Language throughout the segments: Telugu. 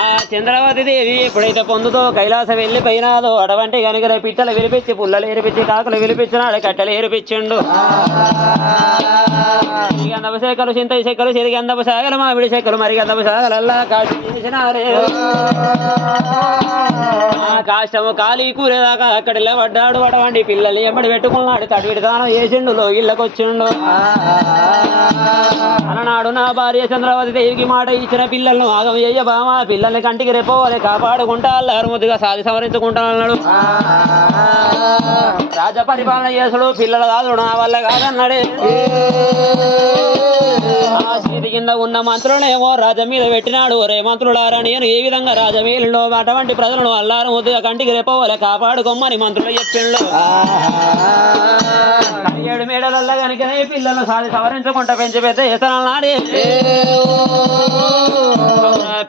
ఆ చంద్రవతి దేవి ఎప్పుడైతే పొందుతో కైలాసం వెళ్ళిపోయినాదో అటువంటి కనుక పిట్టలు విలిపించి పుల్లలు ఏరిపించి కాకులు విలిపించినాడు కట్టెలు ఏరిపించిండు గంధపు శాఖలు చింతయి శాఖలు సిరి గంధపు శాఖలు మామిడి శాఖలు మరి గంధపు శాఖలల్లా కాశీ చేసినారే కాష్టము కాలి కూరేదాకా అక్కడ పడ్డాడు అటువంటి పిల్లల్ని ఎమ్మడి పెట్టుకున్నాడు తడివిడి దానం చేసిండు ఇళ్ళకొచ్చిండు అలనాడు నా భార్య చంద్రవతి దేవికి మాట ఇచ్చిన పిల్లలను ఆగం చేయబామా పిల్లల్ని కంటికి రెప్పవాలి కాపాడుకుంటా అల్లారు ముద్దుగా సాధి సవరించుకుంటా అన్నాడు రాజ పరిపాలన చేసుడు పిల్లల కాదు నా వల్ల కాదన్నాడే ఆ చేతి కింద ఉన్న మంత్రులనేమో రాజ మీద పెట్టినాడు ఒరే మంత్రులారా నేను ఏ విధంగా రాజమేలులో అటువంటి ప్రజలను అల్లారు ముద్దుగా కంటికి రెప్పవాలి కాపాడుకోమని మంత్రులు చెప్పిండు 7 మేడలల్లా కనుకనే పిల్లలను సాధి సవరించుకుంటా పెంచి పెద్ద ఎత్తనాలు నాడే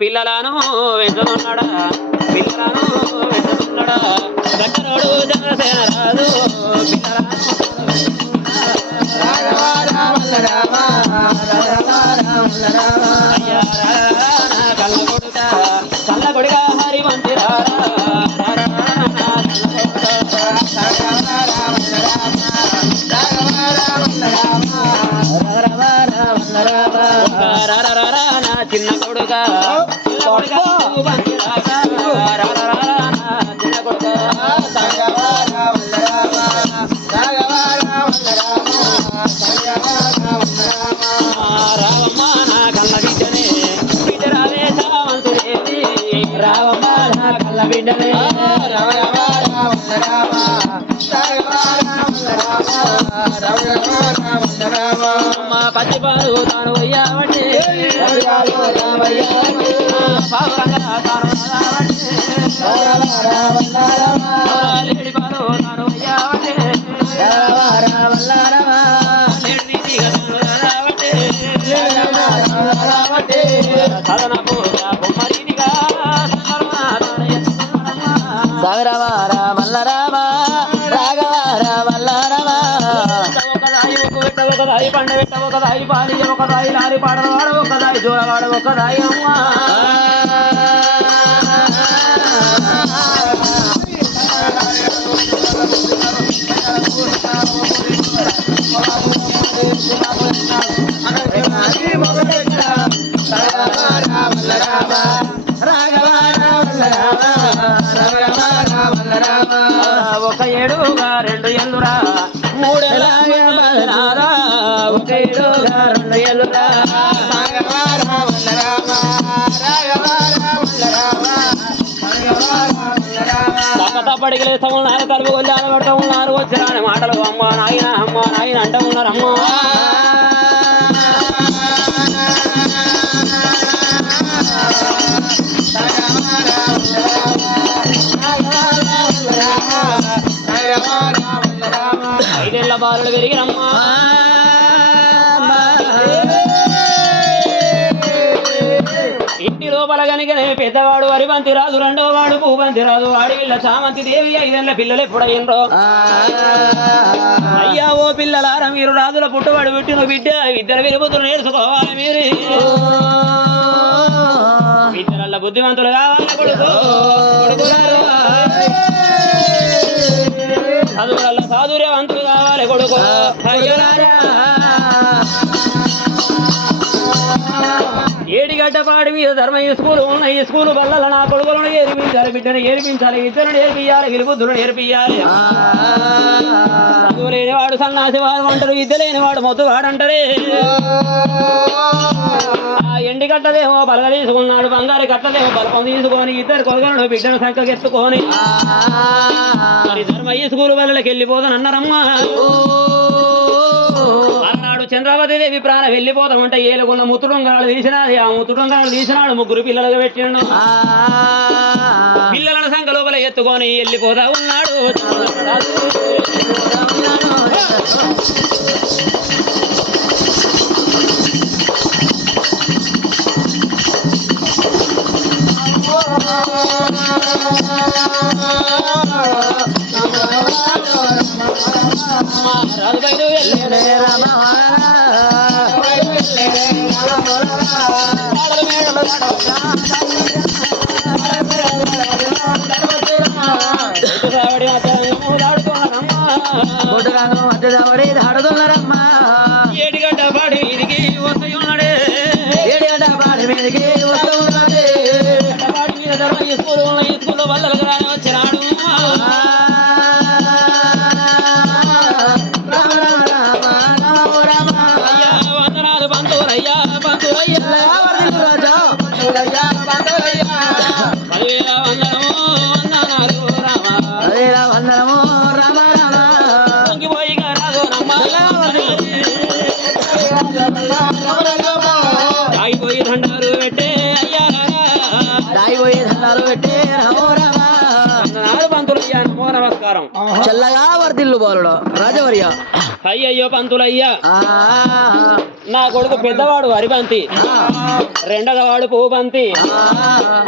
పిల్లలను వెంచుతున్నాడా పిల్లలను వెంచుతున్నాడా గట్టరోడు చంద్రసేన రాదు కళ్ళ కొడుక హరివంతి చిన్న కొడుక చిన్న కొడుక రావమ్మ నా కళ్ళ బిడ్డనే బిడ్డ రావే చావంతుడేది రావమ్మ నా కళ్ళ బిడ్డనే పచ్చిపాలు తాను అయ్యావంటే పావురంగా తాను లేడి పాలు తాను అయ్యావంటే సాగరామ రామల్ల రామ రాఘవ రామల్ల రామ ఒకదాయి ఉప్పు పెట్ట ఒకదాయి పండ పెట్ట ఒకదాయి పాలి ఒకదాయి లారి పాడలు వాడ ఒకదాయి జోడవాడ ఒకదాయి అమ్మ ఒక ఏడుగా 2 ఎల్లురా 3 ఎలాగా ఒక ఏడుగా 2 ఎల్లురా తప్పటికి లేస్తా ఉన్నారు కలుపు కొల్లాలు పడతా ఉన్నారు వచ్చిన మాటలు అమ్మ నాయన అంటూ ఉన్నారు అమ్మ ఐదేళ్ల బాలుడు పెరిగినమ్మా ఇంటి లోపల కనుకనే పెద్దవాడు వరిబంతి రాదు రెండో వాడు పూబంతి రాదు ఆడివిళ్ళ చామంతి దేవి 5 ఏళ్ల పిల్లలు ఎప్పుడయ్యిండ్రో అయ్యా ఓ పిల్లలారా మీరు రాజుల పుట్టుబడి పుట్టిన బిడ్డ ఇద్దరు విలుపుతులు నేర్చుకోవాలి మీరు ఇద్దరల్ల బుద్ధిమంతులు కావాలి కొడుకులారు చదువులల్ల సాధుర్యవంతులు కావాలి కొడుకు ఏడిగడ్డపాడి మీద ధర్మ స్కూలు ఉన్న ఈ స్కూలు వల్ల నా కొడుకులను ఏర్పించాలి బిడ్డను ఏర్పించాలి ఇద్దరు నేర్పియాలి విలుబుద్ధులు నేర్పియాలి చదువు లేనివాడు సన్నాసి వాడు అంటారు విద్య లేనివాడు మొద్దువాడు అంటారే ఆ ఎండి కట్టదేమో బలగ తీసుకున్నాడు బంగారు కట్టదేమో బలపం తీసుకొని ఇద్దరు కొడుకులను బిడ్డను సంఖ్యకెత్తుకొని మరి ధర్మ ఈ స్కూలు వల్లకి వెళ్ళిపోతానన్నారమ్మా అన్నాడు చంద్రవతి దేవి ప్రాణం వెళ్ళిపోతామంటే ఏలుకున్న ముత్తుడుంగాలు తీసినది ఆ ముత్తుడుంగాలు తీసినాడు 3 పిల్లలుగా పెట్టిండు పిల్లల సంఖ్య లోపల ఎత్తుకొని వెళ్ళిపోతా ఉన్నాడు రాజు చల్లగా వర్ధిల్లు రాజా 10,000 వందనము వందనాలు రామ అదేరా వందనము రామ రామ పొంగిపోయి రాదు రమ్మ ఆగిపోయి దండాలు పెట్టే అయ్యా దాయిపోయే దండాలు పెట్టే రామో రామ వందనాలు పంతులయ్యా నమో నమస్కారం చల్లగా వర్ధిల్లు బాలుడు రాజవర్య అయ్యయ్యో పంతులయ్యా నా కొడుకు పెద్దవాడు హరిబంతి రెండవ వాడు పూబంతి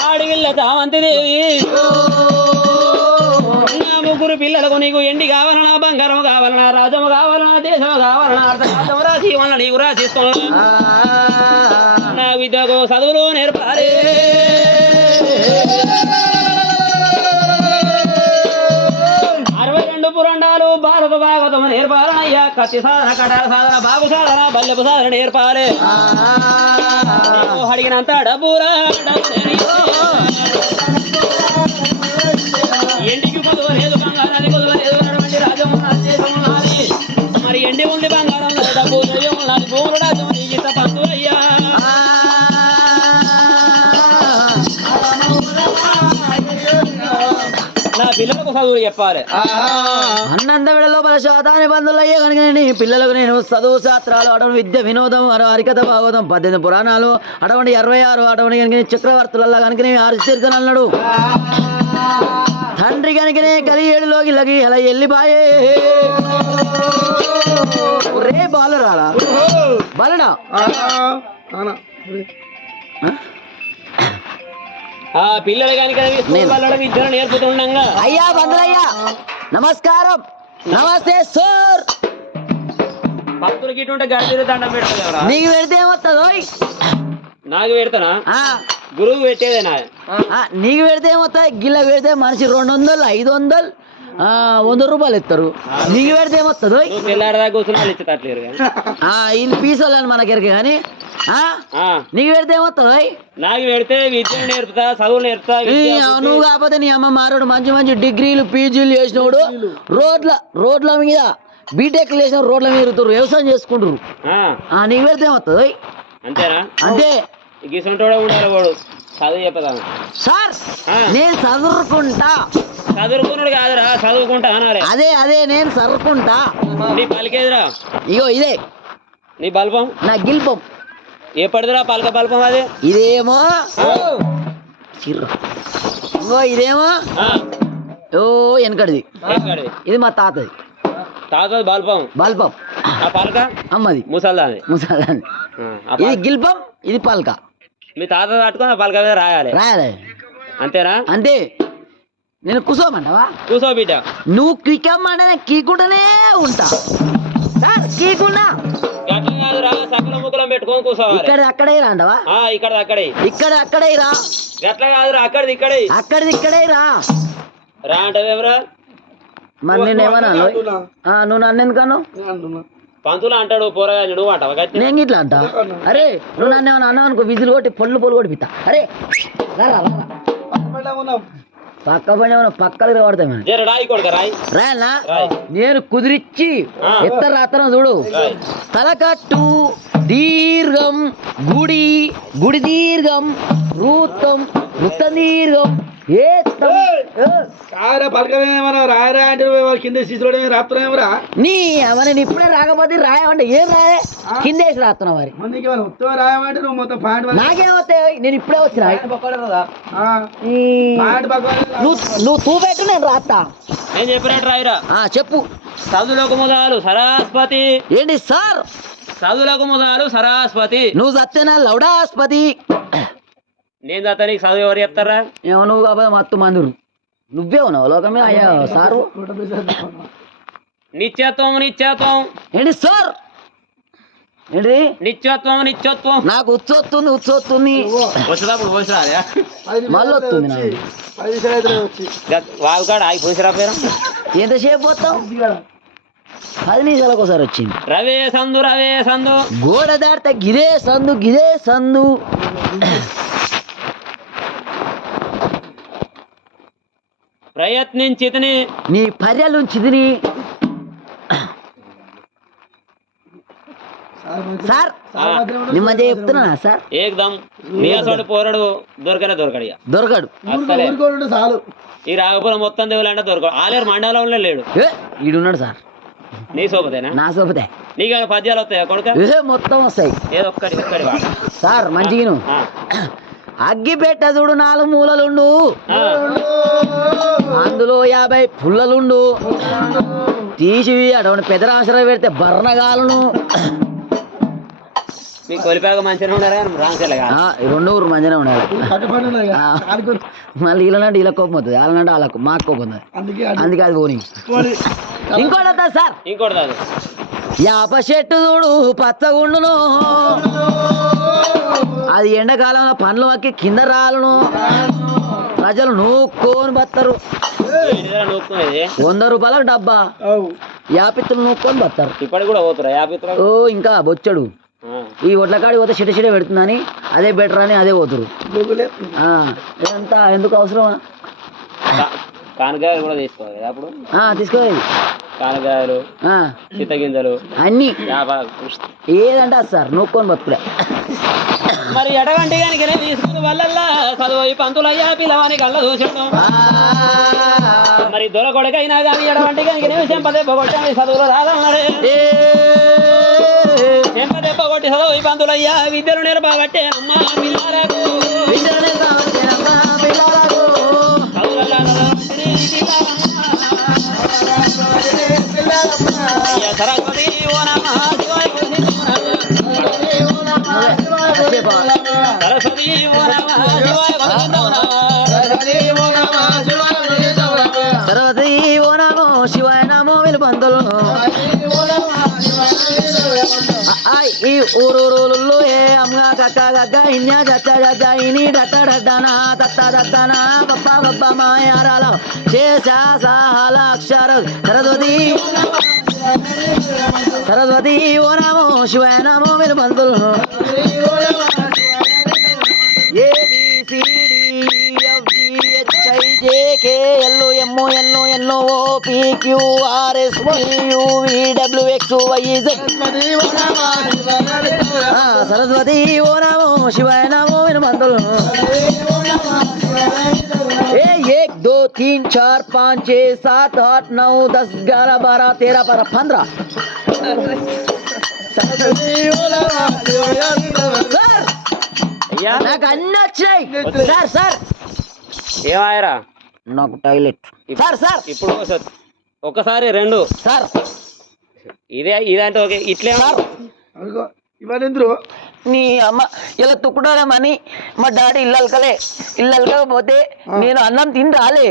ఆడివిల్ల చామంతి దేవి నా ముగ్గురు పిల్లలకు నీకు ఎండి కావాలన్నా బంగారం కావాలన్నా రాజము కావాలన్నా దేశం కావాలన్నా అర్థం రాసి ఇవ్వాలన్నా నీకు రాసిస్తున్నా నా విద్యకు చదువులు నేర్పాలి 62 పురాణాలు భారత భాగవతం నేర్పాలనయ్యా కత్తి సాధన కటార సాధన బాబు సాధన బల్లెపు సాధన నేర్పాలి అడిగినంత డబ్బురా ఎండికి కొదువ లేదు బంగారాన్ని కొదువ లేదు నడవండి రాజ్యం ఉన్నది దేశం ఉన్నది మరి ఎండి ఉంది బంగారం డబ్బు దైవం ఉన్నది భూములు రాజ్యం ఇంత పంతులయ్యా నా పిల్లలకు చదువులు చెప్పాలి అన్నంత విడ లోపల శాతాన్ని బంధువులయ్యే కనుక నేను పిల్లలకు నేను చదువు శాస్త్రాలు అటువంటి విద్య వినోదం హరికథ భాగవతం 18 పురాణాలు అటువంటి 26 అటువంటి కనుక చక్రవర్తులల్లా కనుక నేను ఆరిస్తీర్తను అన్నాడు తండ్రి కనుకనే కలియేడులోకి లగి అలా వెళ్ళిపాయే రే బాలరాడా బాలడా ఆ పిల్లలు కనుక విద్యను నేర్పుతుండగా అయ్యా బంధులయ్యా నమస్కారం నమస్తే సార్ భక్తులకి ఇటుంటే గడిపిరు దండం పెడతా నీకు పెడితే ఏమొస్తుందో నాకు పెడతానా గురువు పెట్టేదేనా నీకు పెడితే ఏమొస్తాయి గిల్ల పెడితే మనిషి 200 500 100 రూపాయలు ఇస్తారు నీకు పెడితే ఏమొస్తుందో తెల్లారదా కూర్చుని వాళ్ళు ఇచ్చేటట్లేరు వీళ్ళు పీసోళ్ళని మనకెరకే కానీ నీకు పెడితే ఏమొస్తుందో నాకు పెడితే విద్యను నేర్పుతా చదువులు నేర్పుతా నువ్వు కాకపోతే నీ అమ్మ మారాడు మంచి మంచి డిగ్రీలు పీజీలు చేసినోడు రోడ్ల మీద బీటెక్ చేసిన రోడ్ల మీద వ్యవసాయం చేసుకుంటారు నీకు పెడితే ఏమొస్తుందో అంతేనా అంతే గీసంటోడే ఉండాలి వాడు చదువు చెప్పదా సార్ నేను చదువుకున్నాడు కాదురా చదువుకుంటా అనాలి అదే నేను చదువుకుంటా నీ పలికేదిరా ఇగో ఇదే నీ బల్పం నా గిల్పం ఏ పడుతురా పలక బల్పం అది ఇదేమో ఇదేమో ఓ వెనకడిది ఇది మా తాతది బల్పం ఆ పలక అమ్మది ముసల్దాని ఇది గిల్పం ఇది పలక మీ తాత పట్టుకొని ఆ పలక మీద రాయాలి అంతేనా అంతే నేను కూసోమంటావా కూసో బిడ్డ నువ్వు కిక్కమ్మంటే నేను కీకుండానే ఉంటా సార్ కీకున్నా సకల ముక్కలం పెట్టుకొని కూర్చోవాలి ఇక్కడ అక్కడే రా అంటవా ఇక్కడ అక్కడే రా ఎట్లా కాదురా అక్కడిది ఇక్కడే రా అంటే ఎవరా మరి నేను ఏమన్నా నువ్వు నన్ను ఎందుకన్నా పంతులు అంటాడు పోరగా నువ్వు అంటావా నేను ఇట్లా అంటా అరే నువ్వు నన్ను ఏమన్నా అన్నావు అనుకో విజిల్ కొట్టి పొల్లు కొట్టిపిస్తా అరే పక్క పని పక్కలు పడతాయి రాయనా నేను కుదిరిచ్చి ఎత్తర రాత్రం చూడు తలకట్టు దీర్ఘం గుడి దీర్ఘం వృత్తం దీర్ఘం నీ అవన్నీ ఇప్పుడే రాకపోతే రాయమంటే ఏం రాయే కిందేసి రాస్తున్నావు మరి నాకేమవుతాయి నేను ఇప్పుడే వచ్చిన నువ్వు తూపెట్టు నేను రాస్తా నేను చెప్పినట్టు రాయిరా చెప్పు చదువులకు మొదలు సరస్వతి ఏంటి సార్ చదువులకు మొదలు సరస్వతి నువ్వు సత్యనా లౌడాస్పతి నేను చదువు నీకు చదువు ఎవరు చెప్తారా ఏమో నువ్వు కాబట్టి మత్తు మందురు నువ్వే ఉన్నావు లోకమే అయ్యా సారు నిత్యత్వం ఏంటి సార్ ఏంటి నిత్యత్వం నాకు ఉచ్చొస్తుంది వచ్చేటప్పుడు పోసిరా మళ్ళీ వస్తుంది వాగుకాడ ఆగి పోసిరా పేరు ఎంతసేపు పోతాం 10 నిమిషాలకు ఒకసారి వచ్చింది రవే సందు గోడ దాడితే గిదే సందు ప్రయత్నించితిని నీ పర్యాలుంచితిని సార్ నీ మంచిగా చెప్తున్నా సార్ ఏకదం నీసోడు పోరడు దొరకడు ఇక దొరకడు అసలే చాలు ఈ రాగపురం మొత్తం దేవులంటే దొరకడు ఆలేరు మండలంలో లేడు ఈడున్నాడు సార్ నీ సోపతేనా నా సోపతే నీకు పద్యాలు వస్తాయా కొడుక మొత్తం వస్తాయి ఏదో ఒక్కటి వాడు సార్ మంచిగా అగ్గి పెట్ట చూడు 4 మూలలుండు అందులో 50 పుల్లలుండు తీసి అటువంటి పెదరాశర పెడితే బర్ణగాలను మీ కొలిపాక మంచిగా ఉన్నారా రాంచలగా 2 ఊరు మంచిగా ఉండాలి మళ్ళీ వీళ్ళనంటే వీళ్ళ కోపం అవుతుంది వాళ్ళనంటే వాళ్ళకు మాకు కోపం అవుతుంది అందుకే అది పోనీ ఇంకోటి వద్దా సార్ ఇంకోటి కాదు యాప చెట్టు చూడు పచ్చగుండును అది ఎండాకాలంలో పండ్లు అక్కి కింద రాలును ప్రజలు నూక్కొని బతారు నూక్కునేది 100 రూపాయలకు డబ్బా యాపిత్తులు నూక్కొని బతారు ఇప్పటికి కూడా పోతురా యాపిత్తులు ఓ ఇంకా బొచ్చడు ఈ ఒడ్లకాడి పోతే చిట పెడుతుందని అదే బెటర్ అని అదే పోతురు ఇదంతా ఎందుకు అవసరమా కానకాయలు కూడా తీసుకోవాలి అప్పుడు తీసుకోవాలి కానకాయలు చిత్తగింజలు అన్ని ఏదంటే అది సార్ నూక్కొని బతుకులే మరి ఎడగంటి కనుక తీసుకుని వల్ల చదువు పంతులయ్యా పిల్లవాని కళ్ళ చూసాడు మరి దొర కొడుకైనా కానీ ఎడవంటి కనుక చెంపదెబ్బ కొట్టాలి చదువులు రాదన్నాడు చెంపదెబ్బ కొట్టి చదువు పంతులయ్యా విద్యలు నేర్పబట్టే అమ్మా పిల్లారకు సరస్వతి సరస్వతి ఓ నమో శివాయ నమో విలుబంతులు ఈ ఊరూరులు ఏ అమ్మ కక్క గగ్గ ఇన్యా చచ్చ చచ్చ ఇని డట్ట డడ్డనా తత్త దత్తనా బప్ప బప్ప మాయారాల చేసా సాహల అక్షర సరస్వతి ఓ నమో శివాయ నమో విలుబంతులు సరస్వతి ఓ నమో శివాయ నమో వినుమంతులు 1 2 3 4 5 6 7 8 9 10 11 12 13 15 సార్ నాకు అన్ని వచ్చాయి సార్ ఏమాయరా నాకు టాయిలెట్ సార్ ఇప్పుడు ఒక్కసారి 2 సార్ ఇదంటే ఓకే ఇట్లే ఇవన్నీ నీ అమ్మ ఇలా తుక్కుడామని మా డాడీ ఇల్లు అలకపోతే నేను అన్నం తిని రాలే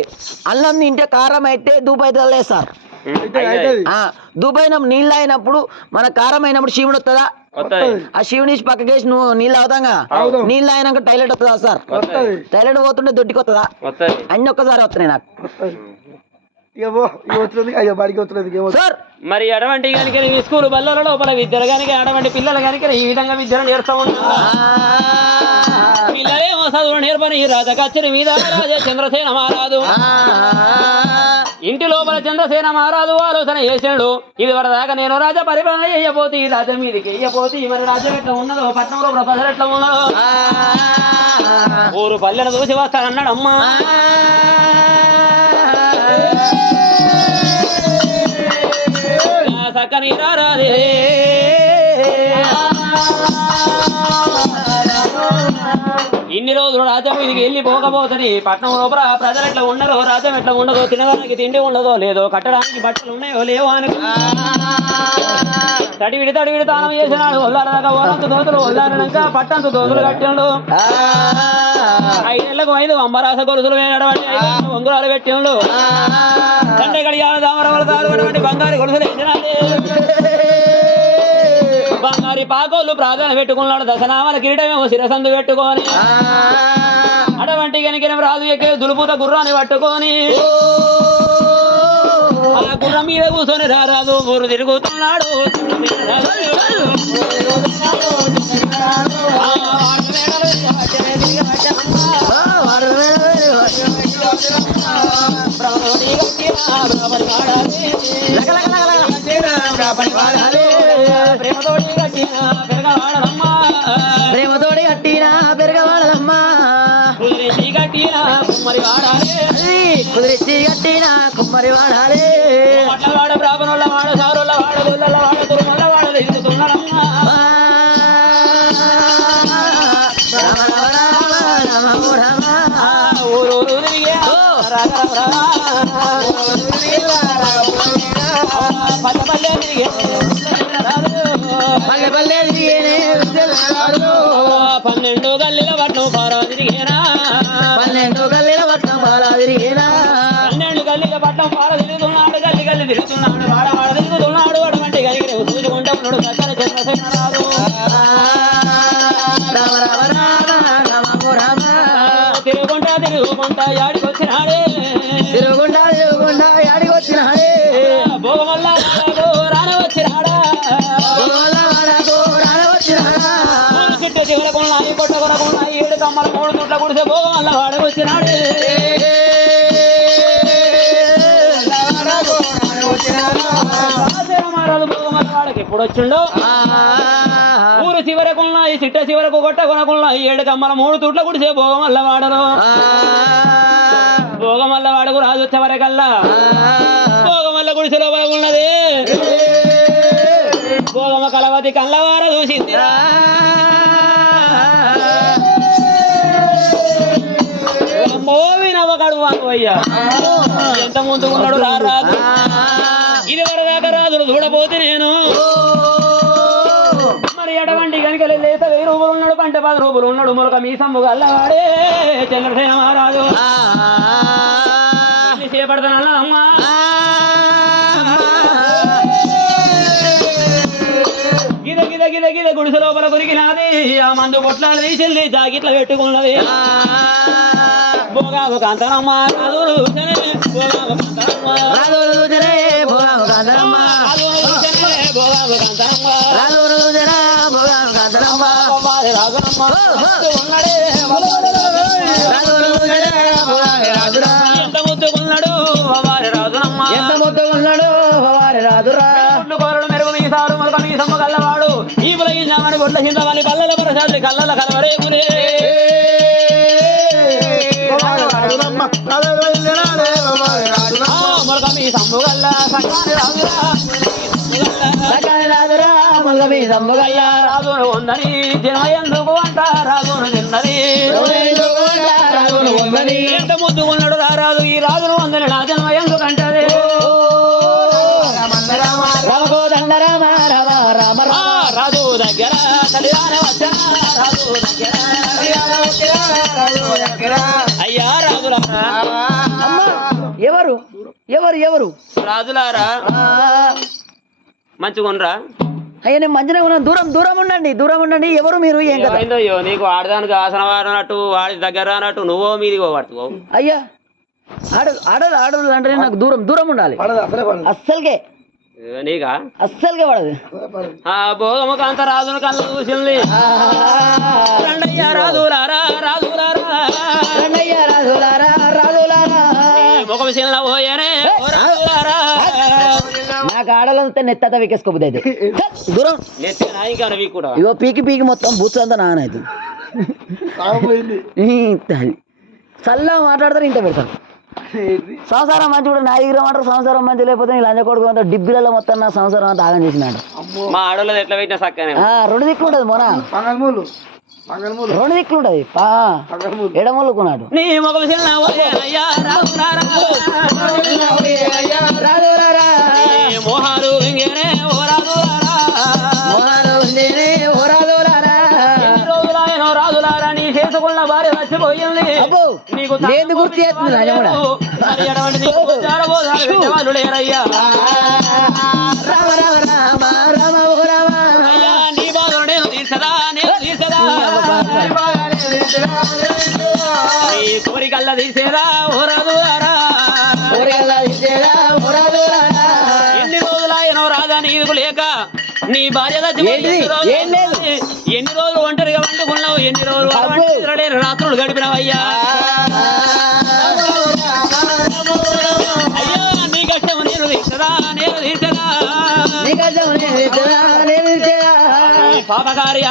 అన్నం తింటే కారం అయితే దూపైతే సార్ దూపైన నీళ్ళు అయినప్పుడు మన కారం అయినప్పుడు శివుడు వస్తుందా ఆ శివుని పక్కకేసి నువ్వు నీళ్ళు అవుతాగా నీళ్ళు అయినాక టాయిలెట్ వస్తుందా సార్ టాయిలెట్ పోతుంటే దొడ్డికి వస్తుందా అన్ని ఒక్కసారి వస్తున్నాయి నాకు సార్ మరి అటువంటి కనుక స్కూల్ బల్ల లోపల విద్యలు కనుక అటువంటి పిల్లలు కనుక ఈ విధంగా విద్యను నేర్స్తూ ఉంటారు పిల్లలేమో చదువు నేర్పని రాజ కచ్చరి మీద రాజే చంద్రసేన మహారాజు ఇంటి లోపల చంద్రసేన మహారాజు ఆలోచన చేసాడు ఇది వరదాకా నేను రాజా పరిపాలన చేయబోతే ఈ రాజ్యం మీదకి వెయ్యబోతే మరి రాజ్యం ఎట్లా ఉన్నదో పట్టణంలో ప్రజలు ఎట్లా ఉన్నదో ఊరు పల్లెను చూసి వస్తానన్నాడు అమ్మా సక్కని రారాదే ఇన్ని రోజులు రాజ్యం మీదకి వెళ్ళి పోకపోతుంది పట్నం లోపల ప్రజలు ఎట్లా ఉండరో రాజ్యం ఎట్లా ఉండదో తినడానికి తిండి ఉండదో లేదో కట్టడానికి బట్టలు ఉన్నాయో లేవో అని తడివిడి తానం చేసినాడు వల్లారదాకా ఓలంత దోతులు వల్లారనాక పట్టంత దోతులు కట్టిండు 5 నెలలకు 5 అంబరాస గొలుసులు వేయడం ఉంగురాలు పెట్టిండు తండ్రి గడియాల దామరవల తారు బంగారు గొలుసులు వేసినాడే బంగారి పాకోళ్ళు ప్రార్థన పెట్టుకున్నాడు దశనామల కిరీటమేమో శిరసందు పెట్టుకొని అటువంటి కనుక రాజు ఎక్కే దులుపుత గుర్రాన్ని పట్టుకొని ఆ గుర్రం మీద కూర్చొని రారాదు ఊరు తిరుగుతున్నాడు ప్రేమతోటి కట్టిన వాడదమ్మ ప్రేమతోడి కట్టిన పెరగవాడదమ్మా కుదిరించి కట్టిన కుమ్మరి వాడాలి కుదిరిచ్చి కట్టిన కుమ్మరి వాడాలి వాడ బ్రాహ్మణుల వాడ సారుల వాడ గొల్లల వాడ తురుముల వాడ దిగుతున్నాడమ్మా ఊరూరు తిరిగే పల్లె పల్లె తిరిగే పల్లె పల్లె తిరిగేనే 12 గల్లీల పట్నం పారా తిరిగేనా 12 గల్లీల పట్నం పారా తిరిగేనా 12 గల్లీల పట్నం పారా తిరుగుతున్నాడు గల్లి గల్లి తిరుగుతున్నాడు వాడ వాడ తిరుగుతున్నాడు వాడమంటే గలిగి చూసుకుంటే ఉన్నాడు సకల చంద్రశేఖరరావు రామ రామ రామ రామ రామ తిరుగుకుంటా తిరుగుకుంటా యాడికి వచ్చినాడే తిరుగుండా తిరుగుండా యాడికి వచ్చినాడే భోగమల్ల రాన వచ్చినాడా వచ్చినాడా చిట్ట చివరకున్నాయి కొట్ట కొరకున్నాయి 7 కమ్మల 3 చుట్ల కుడిసే భోగమల్ల వాడ వచ్చినాడే మహారాజు భోగమల్ల వాడకి ఎప్పుడు వచ్చిండో ఊరు చివరకున్నాయి చిట్ట చివరకు కొట్ట కొనకున్నాయి 7 కమ్మల 3 చుట్ల కుడిసే భోగమల్ల వాడరు భోగమల్ల వాడకు రాజు వచ్చేవరకల్లా భోగమల్ల గుడిసె లోపల ఉన్నది భోగమ కలవతి కళ్ళవార చూసిందిరా మోవినవకడు అయ్యా ఎంత ముందు ఉన్నాడు రాదు ఇది వరదాకా రాజులు చూడబోతే నేను మరి ఎడవండి కనుక లేత 1000 రూపాయలు ఉన్నాడు పంట 10 రూపాయలు ఉన్నాడు మొలక మీ సమ్ము గల్లవాడే చంద్రసేన మహారాజు చేపడతానన్నా అమ్మా గిద గిద గిద గిద గుడిసె లోపల కొరికినాది ఆ మందు పొట్లాలు తీసింది జాకెట్లు పెట్టుకున్నది భోగాము కాంతనమ్మ రాజులు భోగాము కాంతనమ్మ భోగాము కాంతనమ్మ ఎంత ముద్దుకున్నాడు రాజునమ్మ ఎంత ముద్దుకున్నాడు వారి రాజురా కోరడు మెరుగు మీసారు మొలక మీసమ్మ కల్లవాడు ఈ పులగించామని గుడ్డ చింతమని పల్లెల ప్రసాద్రి కళ్ళల కలవరే గురే మొలక మీసమ్ము గల్ల రాజురా మొలక మీసమ్ము గల్ల రాజును ఉందని జనం ఎందుకు అంట రాజును తిన్నది ఎంత ముద్దుకున్నాడు రారాజు ఈ రాజును ఉందని నా జన్మ ఎందుకంటది రామకోదండ రామ రామ రామ రాజు దగ్గర తల్లిదాన వచ్చా రాజు దగ్గర అయ్యా రాజులారా ఎవరు ఎవరు ఎవరు రాజులారా మంచిగుండ్రా అయ్యా నేను మంచిగా ఉన్నాను దూరం దూరం ఉండండి ఎవరు మీరు ఏం కదా అయ్యో నీకు ఆడదానికి ఆసనం వాడినట్టు వాడి దగ్గర అన్నట్టు నువ్వో మీదిగో పట్టుకో అయ్యా ఆడలు అంటే నాకు దూరం దూరం ఉండాలి అస్సలకే నీకా అస్సలకే పడదు ఆ భోగము కాంత రాజును కళ్ళు చూసింది రండయ్యా రాజులారా రాజులారా రండయ్యా రాజులారా రాజులారా ముఖం చిన్న పోయేనే రాజులారా నాకు ఆడలంతా నెత్త వికేసుకోబుద్ది అయితే దూరం నెత్తి ఇంకా అవి కూడా ఇగో పీకి పీకి మొత్తం బూత్స్ అంతా నానైతే చల్లా మాట్లాడతారు ఇంట పెడతారు సంసారం మంచి కూడా నా దగ్గర మాట్లాడు సంసారం మంచి లేకపోతే నీ లంచ కొడుకు అంతా డిబ్బిలలో మొత్తం నా సంసారం అంతా ఆగం చేసినాడు మా ఆడోళ్ళది ఎట్లా పెట్టినా చక్కనే 2 దిక్కులు ఉంటది మొన 2 దిక్కులు ఉంటది ఎడమూలుకున్నాడు నీ ముఖం చిన్న పోయేనయ్యా రాజులారా మోహాలు ఇంగేనే ఓ రాజులారా ఎన్ని రోజులాయనో రాజులారా నీ చేసుకున్న భార్య చచ్చిపోయింది నీకు లేదు గుర్తు చేస్తుంది రాజముడా మరి ఎటువంటి నీకు జారబోదాలు పెట్టేవాళ్ళు లేరయ్యా రామ రామ రామ రామ ఓ రామ అయ్యా నీ బాధను నేను తీర్చదా నీ కోరికల్లా తీసేదా ఓ రాజులారా ఎన్ని రోజులాయనో రాజా నీకు లేక నీ భార్య ఎన్ని రోజులు ఒంటరిగా వండుకున్నావు ఎన్ని రోజులు రాత్రులు గడిపినావయ్యా అయ్యా నీ కష్టం నేను తీర్చదా పాపకారి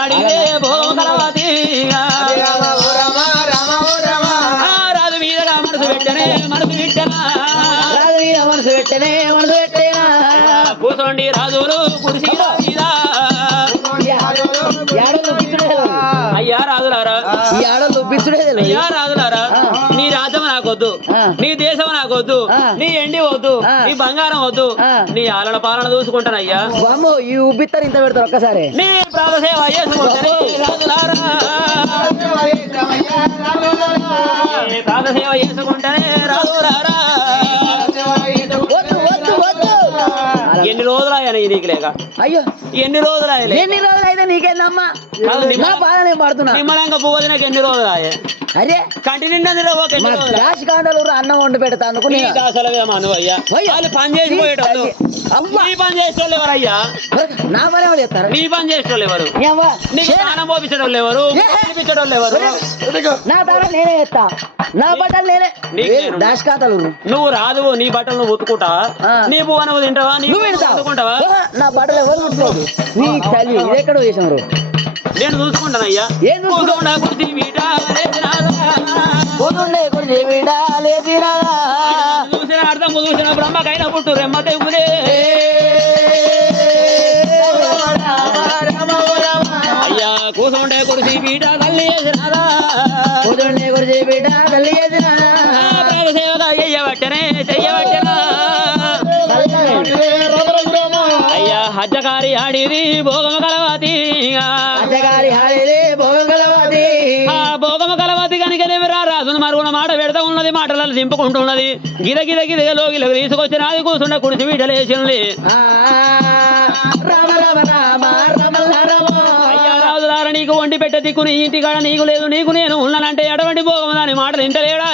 ఈ ఆడలు పిచ్చుడే తెలియదు. అయ్యా రాజులారా, నీ రాజ్యం నాకొద్దు, నీ దేశం నాకొద్దు, నీ ఎండి వద్దు, నీ బంగారం వద్దు, నీ ఆలన పాలన చూసుకుంటానయ్యా. బామ్మో ఈ ఉబ్బిత్తరు ఇంత పెడతారు ఒక్కసారి. నీ ప్రాణసేవ చేసుకుంటానే రాజులారా, నీ ప్రాణసేవ చేసుకుంటానే రాజులారా. వద్దు వద్దు వద్దు. ఎన్ని రోజులు నీకు లేక? అయ్యో ఎన్ని రోజులు ఎన్ని రోజులు అయితే నీకేందమ్మా? నా బాధ నేను పడుతున్నా. నిమ్మలంగా పువ్వు నాకు ఎన్ని రోజులు ఆయే? అరే కంటి నిండా ఎన్ని రోజులు? రాశి కాండలు అన్నం వండి పెడతా అందుకు అయ్యా వాళ్ళు పని చేసి పోయేటోళ్ళు, నీ పని చేసేవాళ్ళు ఎవరయ్యా? నా పని ఎవరు చెప్తారు? నీ పని చేసేవాళ్ళు ఎవరు? నీకు స్నానం పోపించడం ఎవరు? పంపించడం ఎవరు? నా తార నేనే చేస్తా, నా బట్టలు నేనే. డాష్ ఖాతాలు నువ్వు రాదు, నీ బట్టలు నువ్వు ఉతుకుంటా, నీ పువ్వు నువ్వు తింటావా, నువ్వు ఉతుకుంటావా? నా బట్టలు ఎవరు కుట్టుకోదు. నీ తల్లి ఇదెక్కడ చేసినారు? నేను చూసుకుంటానయ్యా. చూసుకుండే కొద్ది చూసిన అర్థం చూసిన బ్రహ్మకైనా పుట్టు రెమ్మ తెగులే. అయ్యా కూసుండే కుర్చీ పీట తల్లి చేసినారా, కూసుండే కుర్చీ పీట తల్లి చేసినా, సేవగా చెయ్యబట్టనే చెయ్యబట్టనా. అయ్యా హజ్జకారి ఆడిది భోగమ కలవాతి, హజ్జకారి ఆడిది భోగం కలవాతి. భోగమ కలవాతి కనుక రాజును మరుగున మాట పెడతా ఉన్నది, మాటలలో దింపుకుంటున్నది. గిర గిర గిరలో గిల తీసుకొచ్చినది, కూర్చున్న కుడిచి వీటలేసింది. రామ రామ రామ రామ రామ. అయ్యా రాజులార నీకు వండి పెట్టే దిక్కు నీ ఇంటికాడ నీకు లేదు, నీకు నేను ఉన్నానంటే ఎటువంటి భోగం దాని మాటలు ఇంటలేడా?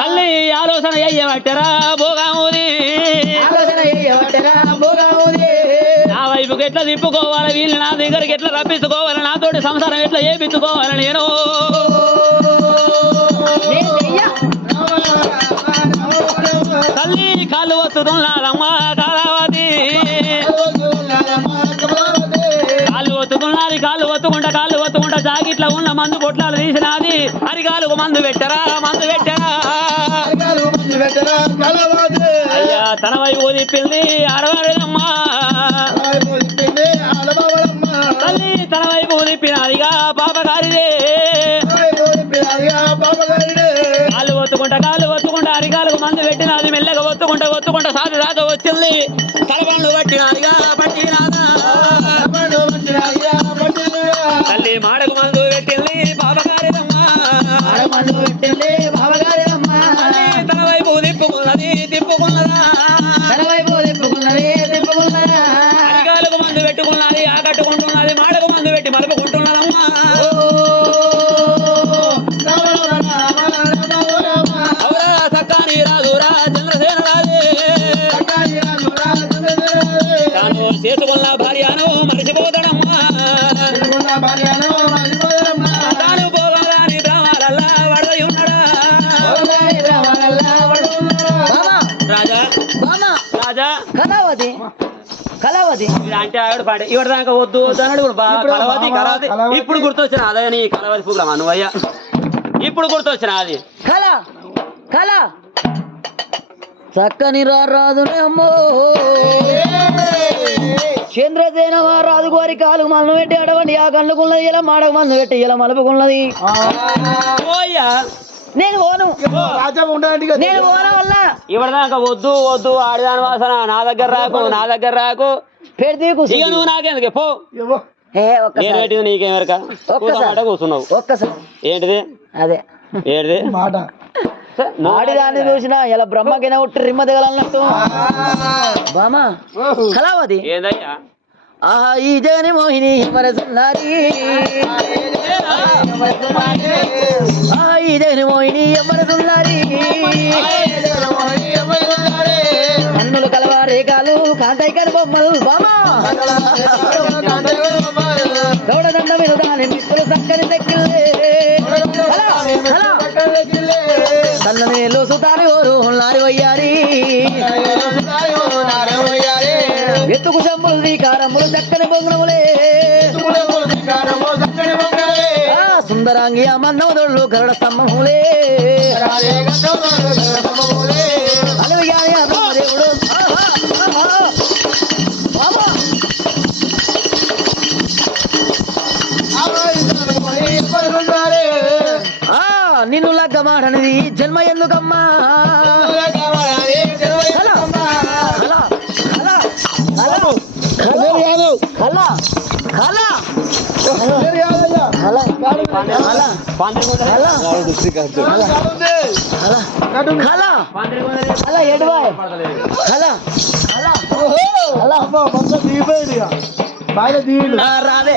తల్లి ఆలోచన అయ్యబట్టరా భోగాముది, నా వైపుకి ఎట్లా తిప్పుకోవాలి, వీళ్ళు నా దగ్గరికి ఎట్లా రప్పించుకోవాలి, నాతోటి సంసారం ఎట్లా చేపించుకోవాలి నేను. తల్లి కాళ్ళు వస్తుతున్నారమ్మా కాలావతి, కాళ్ళు ఒత్తుకుంటా జాగిట్లా ఉన్న మందు పొట్లాలు తీసినది, అరిగాలకు మందు పెట్టరా మందు పెట్టరా. అయ్యా తన వైపు తిప్పింది ఆడవాడమ్మా, తల్లి తన వైపు తిప్పినదిగా పాపగారిదే. కాళ్ళు ఒత్తుకుంటా అరిగాలకు మందు పెట్టినది, మెల్లగా ఒత్తుకుంటా సాధు రాక వచ్చింది. కలపండ్లు పట్టినదిగా పట్టినాదా, తల్లి మాడకు మందు పెట్టింది పాపగారిదమ్మా, తన వైపు తిప్పుకున్నదా, అరిగాలకు మందు పెట్టుకున్నది, ఆకట్టుకుంటున్నది, మాడకు మందు పెట్టి మలుపుకుంటున్నదమ్మా. అవురా సక్కాని రాజురా చంద్రసేన రాజే, తాను చేసుకున్న భార్యను మరిచిపోతాడమ్మా, తాను పోవాలని బ్రాహ్మణల్లా వడదై ఉన్నాడా. రాజా రాజా కళావతి కళావతి అంటే ఆవిడ పాడే ఇవిడ దాకా వద్దు వద్దు అన్నాడు. కలవతి కలవతి ఇప్పుడు గుర్తొచ్చిన అదే నీ కలవతి పూగ్రామా నువ్వయ్యా, ఇప్పుడు గుర్తొచ్చిన అది కళ కళ చక్కని రాదునే అమ్మో. చంద్రసేన రాజు గారి కాలు మలను పెట్టి అడవండి, ఆ కళ్ళుకున్నది ఇలా మాడకు మందు పెట్టి ఇలా మలుపుకున్నది. ఓయ్యా నేను పోను, నేను పోన వల్ల ఇవ్వదాకా వద్దు వద్దు ఆడిదాని వాసన నా దగ్గర రాకు పెడితే ఇక నువ్వు నాకెందుకే పో. నేను పెట్టింది నీకేమరక కూర్చున్నావు. ఒక్కసారి ఏంటిది అదే ఏంటిది మాట ఆడిదాన్ని చూసినా ఇలా బ్రహ్మకైనా ఉట్టి రిమ్మ దిగలన్నట్టు. బామా కళావతి ఏందయ్యా ఆహా ఈ జగని మోహిని ఎమరసున్నారి, ఆహా ఈ జగని మోహిని ఎమరసున్నారి. కన్నులు కలవ రేఖలు కాంతాయి కను బొమ్మలు బామా దౌడదండ వినుదాని మిత్రులు చక్కని దక్కిల్లే. సన్ననేలు సుతారి ఓరు నారి వయ్యారి, ఎత్తుకు జమ్ములు శ్రీకారములు చక్కని బొంగులములే. సుందరాంగి మన్నవదొళ్ళు గరుడ స్తంభములే. అలవి దేవుడు నిన్ను లగ్గమాడనిది జన్మ ఎందుకమ్మా hello hello hello hello hello hello hello బాగా దీడు రాదే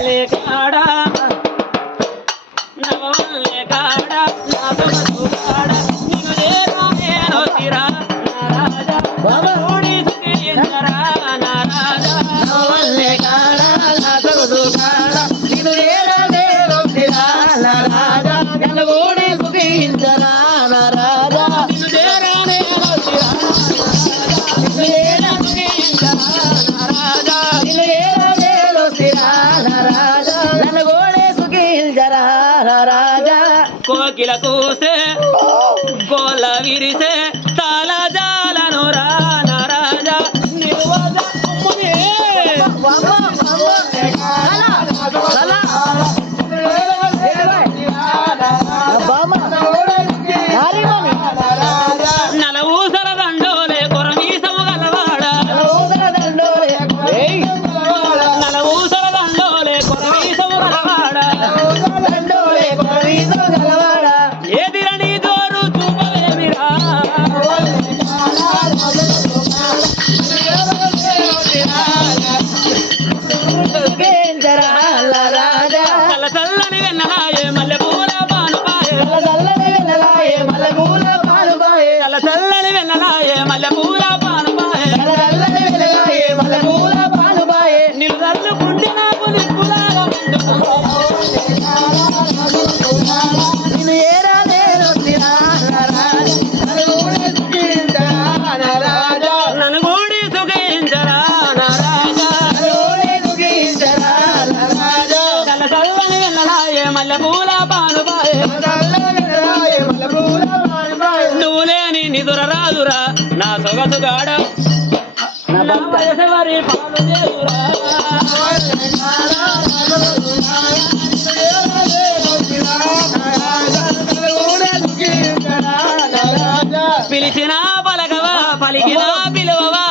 కోకిల కూసే గోల విరిసే తాళ జాలను రాజా నల ఊసల దండోలే కొరమీసము గలవాడా నల ఊసల దండోలే కొరమీసము గలవాడా ఏదిరని దోరు చూపలేమిరా చల్ల చల్లని వెన్నలాయే మల్లె పూల పానుపాయే చల్ల చల్లని వెన్నలాయే మల్లె పూల పానుపాయే నిలుదల్లు పుండి నాకు నిప్పులాగా నన్ను గూడి సుఖించరా చల్ల చల్లని వెన్నలాయే మల్లె పూల పానుపాయే నువ్వు లేని నిదుర రాదురా నా సొగసుగాడ నా వయసు వారి పాలు చేయురా పిలిచిన పలకవా పలికినా పిలువవా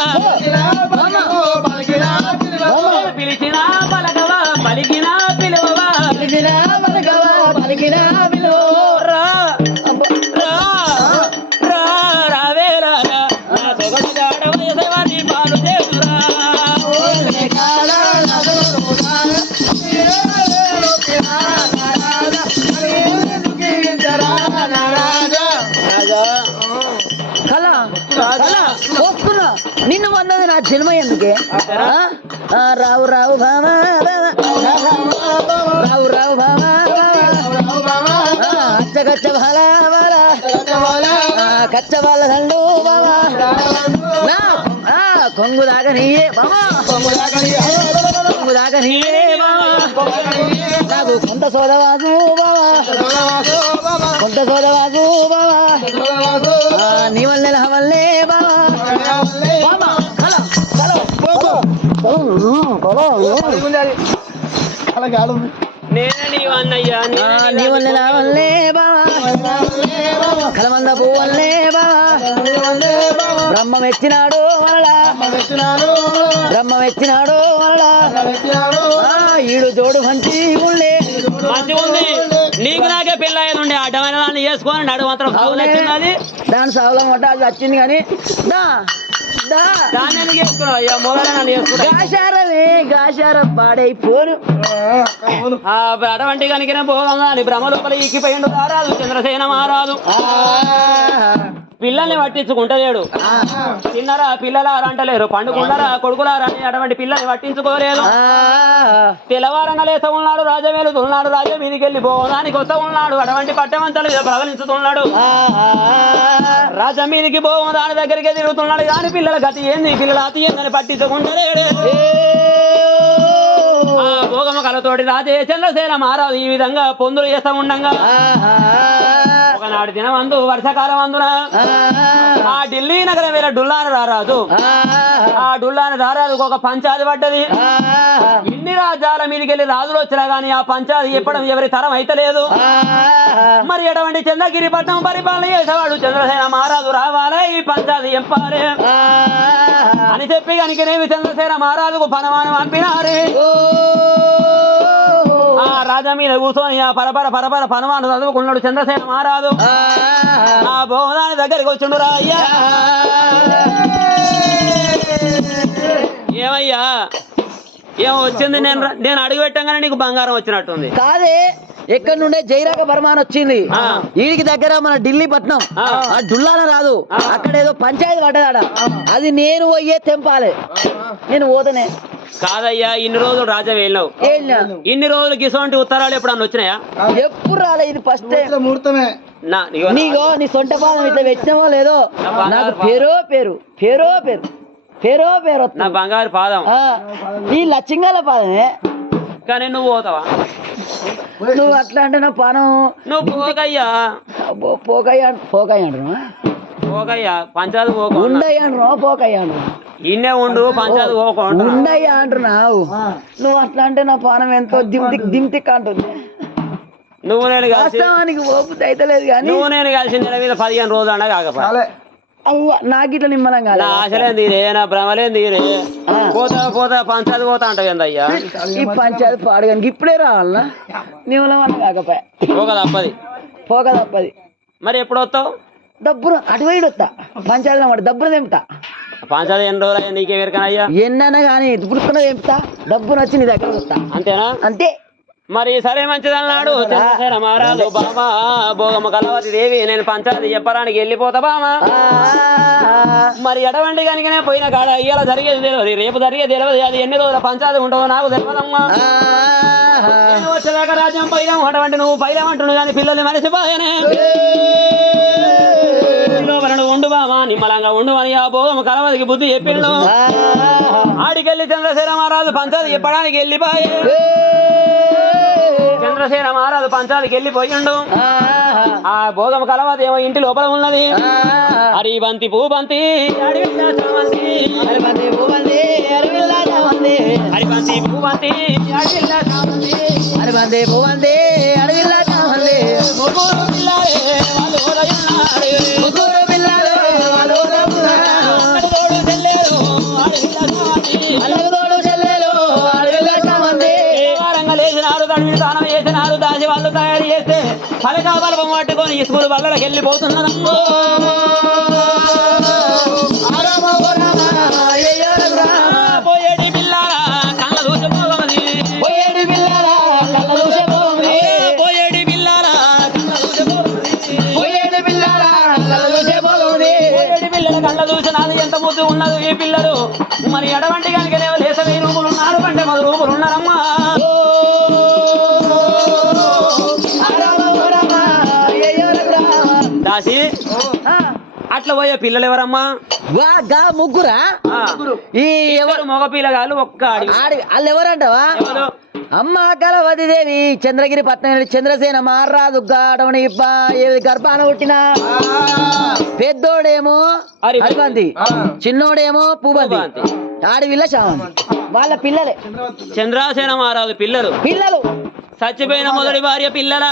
పిలిచిన పలకవా పలికినా పిలువవా రా రా రా రావే రారా నా సొగసుగాడ వయసు వారి పాలు చేయురా వస్తున్నా నిన్ను వన్నది నా జన్మ ఎందుకే రావు రావు భామా రావు రావు భామా అచ్చ కచ్చ భాలా కచ్చ వాళ్ళ దండు బాబా కొంగు దాకా నీయే బాబా కొంగు దాకా నీయే బాబా నాకు కొంత సోదవాసు బాబా కొంత సోదవాసు బాబా నీ వల్లే నా వల్లే బాబా బాబా హలో హలో అలా కాదు నేనే నీ వన్నయ్యా నీ వల్లే నా వల్లే బాబా కలమంద పువ్వల్లే బాబా బ్రహ్మ మెచ్చినాడు వలడా బ్రహ్మ మెచ్చినాడు వలడా ఈడు జోడు మంచి ఉండే మంచిగా ఉంది నీకు నాకే పెళ్ళయ్యేది ఉండే అడ్డమైన దాన్ని చేసుకొని నడు మాత్రం సాగు నచ్చింది దాని సాగులో మొట్ట అది వచ్చింది కానీ దాన్ని ఎందుకు చేసుకున్నావు అయ్యా మొదలైన నన్ను చేసుకున్నా గాశారమే గాశారం పాడైపోను అటువంటి కనుక పోదాం అని భ్రమ లోపల ఈకిపోయిండు రారాదు చంద్రసేన మహారాజు పిల్లల్ని పట్టించుకుంటలేడు తిన్నరా పిల్లలారా అంటలేరు పండుకున్నారా కొడుకులారా అని అటువంటి పిల్లల్ని పట్టించుకోలేదు తెల్లవారంగా లేత ఉన్నాడు రాజమేలుతున్నాడు రాజా మీదికి వెళ్ళి పోదానికి వస్తా ఉన్నాడు అటువంటి పట్టమంతలు ప్రవలించుతున్నాడు రాజా మీదికి దాని దగ్గరికి తిరుగుతున్నాడు కానీ పిల్లల గతి ఏంది పిల్లల అతి ఏందని పట్టించుకుంటలేడు ఆ భోగమ కలతోటి రాజే చంద్రసేన మహారాజు ఈ విధంగా పొందులు చేస్తా ఉండంగా ఒకనాడు దినమందు వర్షాకాలం అందున ఆ ఢిల్లీ నగరం వేరే డుల్లాని రారాజు ఆ డుల్లాని రారాజుకు ఒక పంచాది పడ్డది ఇన్ని రాజ్యాల మీదకెళ్ళి రాజులు వచ్చినా గాని ఆ పంచాది చెప్పడం ఎవరి తరం అయితే లేదు. మరి ఎటువంటి చంద్రగిరి పట్నం పరిపాలన చేసేవాడు చంద్రసేన మహారాజు రావాలే ఈ పంచాది చెప్పాలి అని చెప్పి కనుకనేమి చంద్రసేన మహారాజుకు పనమానం పంపినారే. ఆ రాజా మీద కూర్చొని ఆ పరపర పనమాను చదువుకున్నాడు చంద్రసేన మహారాజు. ఆ భోగదాని దగ్గరికి వచ్చిండు రా అయ్యా. ఏమయ్యా ఏమో వచ్చింది, నేను అడుగు పెట్టంగానే నీకు బంగారం వచ్చినట్టుంది. కాదే ఎక్కడి నుండే జైరాక బర్మాన్ వచ్చింది వీడికి దగ్గర మన ఢిల్లీ పట్నం ఆ డుల్లాన రాదు అక్కడ ఏదో పంచాయతీ పడ్డదాడ అది నేను పోయే తెంపాలి. నేను పోతనే కాదయ్యా ఇన్ని రోజులు రాజ్యం వెళ్ళినావు, ఇన్ని రోజులు గిసోంటి ఉత్తరాలు ఎప్పుడన్నా వచ్చినాయా? ఎప్పుడు రాలే, ఇది ఫస్ట్ ముహూర్తమే. నీగో నీ సొంట పాదం ఇట్లా పెట్టినావో లేదో నాకు పేరు నా బంగారు పాదం ఈ లచ్చింగాల పాదమే. కానీ నువ్వు పోతావా? నువ్వు అట్లా అంటే నా పానం నువ్వు పోకయ్యా. పోకయ్య అంటున్నా, పోకయ్యా పంచాయతీ పోక ఉండయ్య అంటున్నా, పోకయ్య అంటున్నా, ఇన్నే ఉండు పంచాయతీ పోకుండా ఉండయ్య అంటున్నావు. నువ్వు అట్లా అంటే నా పానం ఎంతో దిమ్తిక్ అంటుంది. నువ్వు నేను కలిసి వాస్తవానికి ఓపిక అయితే లేదు కానీ నువ్వు నేను కలిసి నెల మీద 15 రోజులు అన్నా కాకపోతే అవ్వ నాకు ఇట్లా నిమ్మలం కాదు. నా ఆశలేం తీరే, నా భ్రమలేం తీరే. పోతా పంచాయతీ పోతా అంటావు ఏందయ్యా? ఈ పంచాయతీ పాడగానికి ఇప్పుడే రావాలనా? నిమ్మలం అన్న కాకపోయా పోక తప్పది. మరి ఎప్పుడు వస్తావు? డబ్బును అటువైడు వస్తా పంచాయతీలో మాట డబ్బును తెంపుతా. పంచాయతీ ఎన్ని రోజులు నీకే ఎరకనయ్యా? ఎన్నైనా కానీ పుడుతున్న తెంపుతా, డబ్బును వచ్చి నీ దగ్గర వస్తా. అంతేనా? అంతే. మరి సరే మంచిదన్నాడు చంద్రసేన మహారాజు. బామా భోగమ్మ కలవతి దేవి నేను పంచాయతీ చెప్పడానికి వెళ్ళిపోతా బామా. మరి ఎటువంటి కనుకనే పోయిన కాడ ఇవాళ జరిగేది తెలియదు, రేపు జరిగేది తెలియదు, అది ఎన్ని రోజుల పంచాయతీ ఉంటుందో నాకు తెలియదమ్మా. నేను వచ్చేదాకా రాజ్యం పైలం అటువంటి నువ్వు పైలమంటున్నావు కానీ పిల్లల్ని మరిచిపోయానే. ఉండు బామా నిమ్మలంగా ఉండు అని ఆ భోగమ్మ కలవతికి బుద్ధి చెప్పిండు. ఆడికెళ్ళి చంద్రసేన మహారాజు పంచాయతీ చెప్పడానికి వెళ్ళిపోయే. చంద్రసేన మహారాజు పంచాలకి వెళ్ళిపోయిండు. ఆ భోగమ్మ కలవతి ఏమో ఇంటి లోపల ఉన్నది. హరిబంతి పూబంతి హరిబంతి పూబంతి స్నానం చేసినారు, దాచి వాళ్ళు తయారు చేస్తే పలకా బలపం పట్టుకొని స్కూల్ బల్లకి వెళ్ళిపోతున్నారు. పోయేటి పిల్లారా కళ్ళ దూసిపోగమది, పోయేటి పిల్లారా కళ్ళ దూసిపోగమది, పోయేటి పిల్లారా కళ్ళ దూసిపోగమది, పోయేటి పిల్లారా కళ్ళ దూసిపోగమది. పోయేటి పిల్లల కళ్ళ దూసినాది ఎంత ముద్దు ఉన్నది ఈ పిల్లలు. మరి ఎడవంటి కనుక లేస 1000 రూపులు ఉన్నారు అంటే 10 రూపులు ఉన్నారమ్మా. దాసి అట్లా పోయే పిల్లలు ఎవరమ్మా? ముగ్గురా? ఈ ఎవరు మగ పిల్లగాళ్ళు ఒక్క వాళ్ళు ఎవరంటావా? అమ్మ కలవతి దేవి చంద్రగిరి పట్నం చంద్రసేన మహారాజు గాడవని గర్భాన పుట్టిన పెద్దోడేమో హరిబంతి, చిన్నోడేమో పూబంతి, ఆడవిల్ల శామంతి. వాళ్ళ పిల్లలే చంద్రసేన మహారాజు పిల్లలు. చచ్చిపోయిన మొదటి భార్య పిల్లల.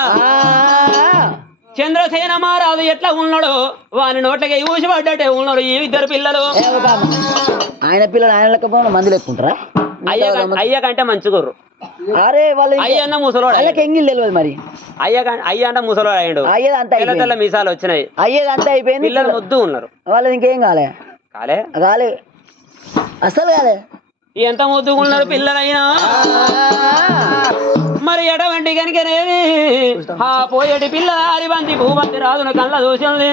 చంద్రసేన మహారాజు ఎట్లా ఉన్నాడు వాని నోట్లకి ఊసి పడ్డట్టే ఉన్నాడు ఈ 2 పిల్లలు. ఆయన పిల్లలు ఆయన లెక్క మంది లెక్కుంటారా? అయ్య కంటే మంచిగుర్రు. అరే వాళ్ళు అయ్యన్న ముసలోడు, వాళ్ళకి ఎంగిల్ తెలియదు. మరి అయ్య అంటే ముసలోడు అయ్యాడు. అయ్యేదంతా తెల్ల మీసాలు వచ్చినాయి, అయ్యేదంతా అయిపోయింది. పిల్లలు ముద్దు ఉన్నారు. వాళ్ళది ఇంకేం కాలే అసలు కాలే. ఎంత ముద్దుకున్నారు పిల్లలైనా. మరి ఎడవంటి కనుకనేది ఆ పోయేటి పిల్ల హరిబంతి భూబంతి రాజును కళ్ళ దూసింది.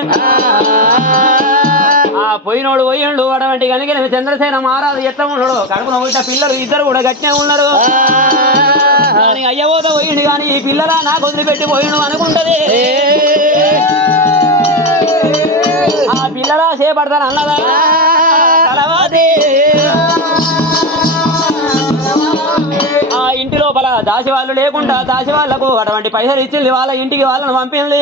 ఆ పోయినోడు పోయిండు అటువంటి కనుక చంద్రసేన మహారాజు ఎట్లా ఉన్నాడు కడుపున పోయిన పిల్లలు 2 కూడా గట్టిగా ఉన్నారు. కానీ అయ్యబోత పోయిండు కానీ ఈ పిల్లలా నాకు వదిలిపెట్టి పోయిండు అనుకుంటది. ఆ పిల్లలా చేపడతాను అన్నదా కలవతి. ఆ ఇంటి లోపల దాసి వాళ్ళు లేకుండా దాసి వాళ్లకు అటువంటి పైసలు ఇచ్చింది, వాళ్ళ ఇంటికి వాళ్ళని పంపింది.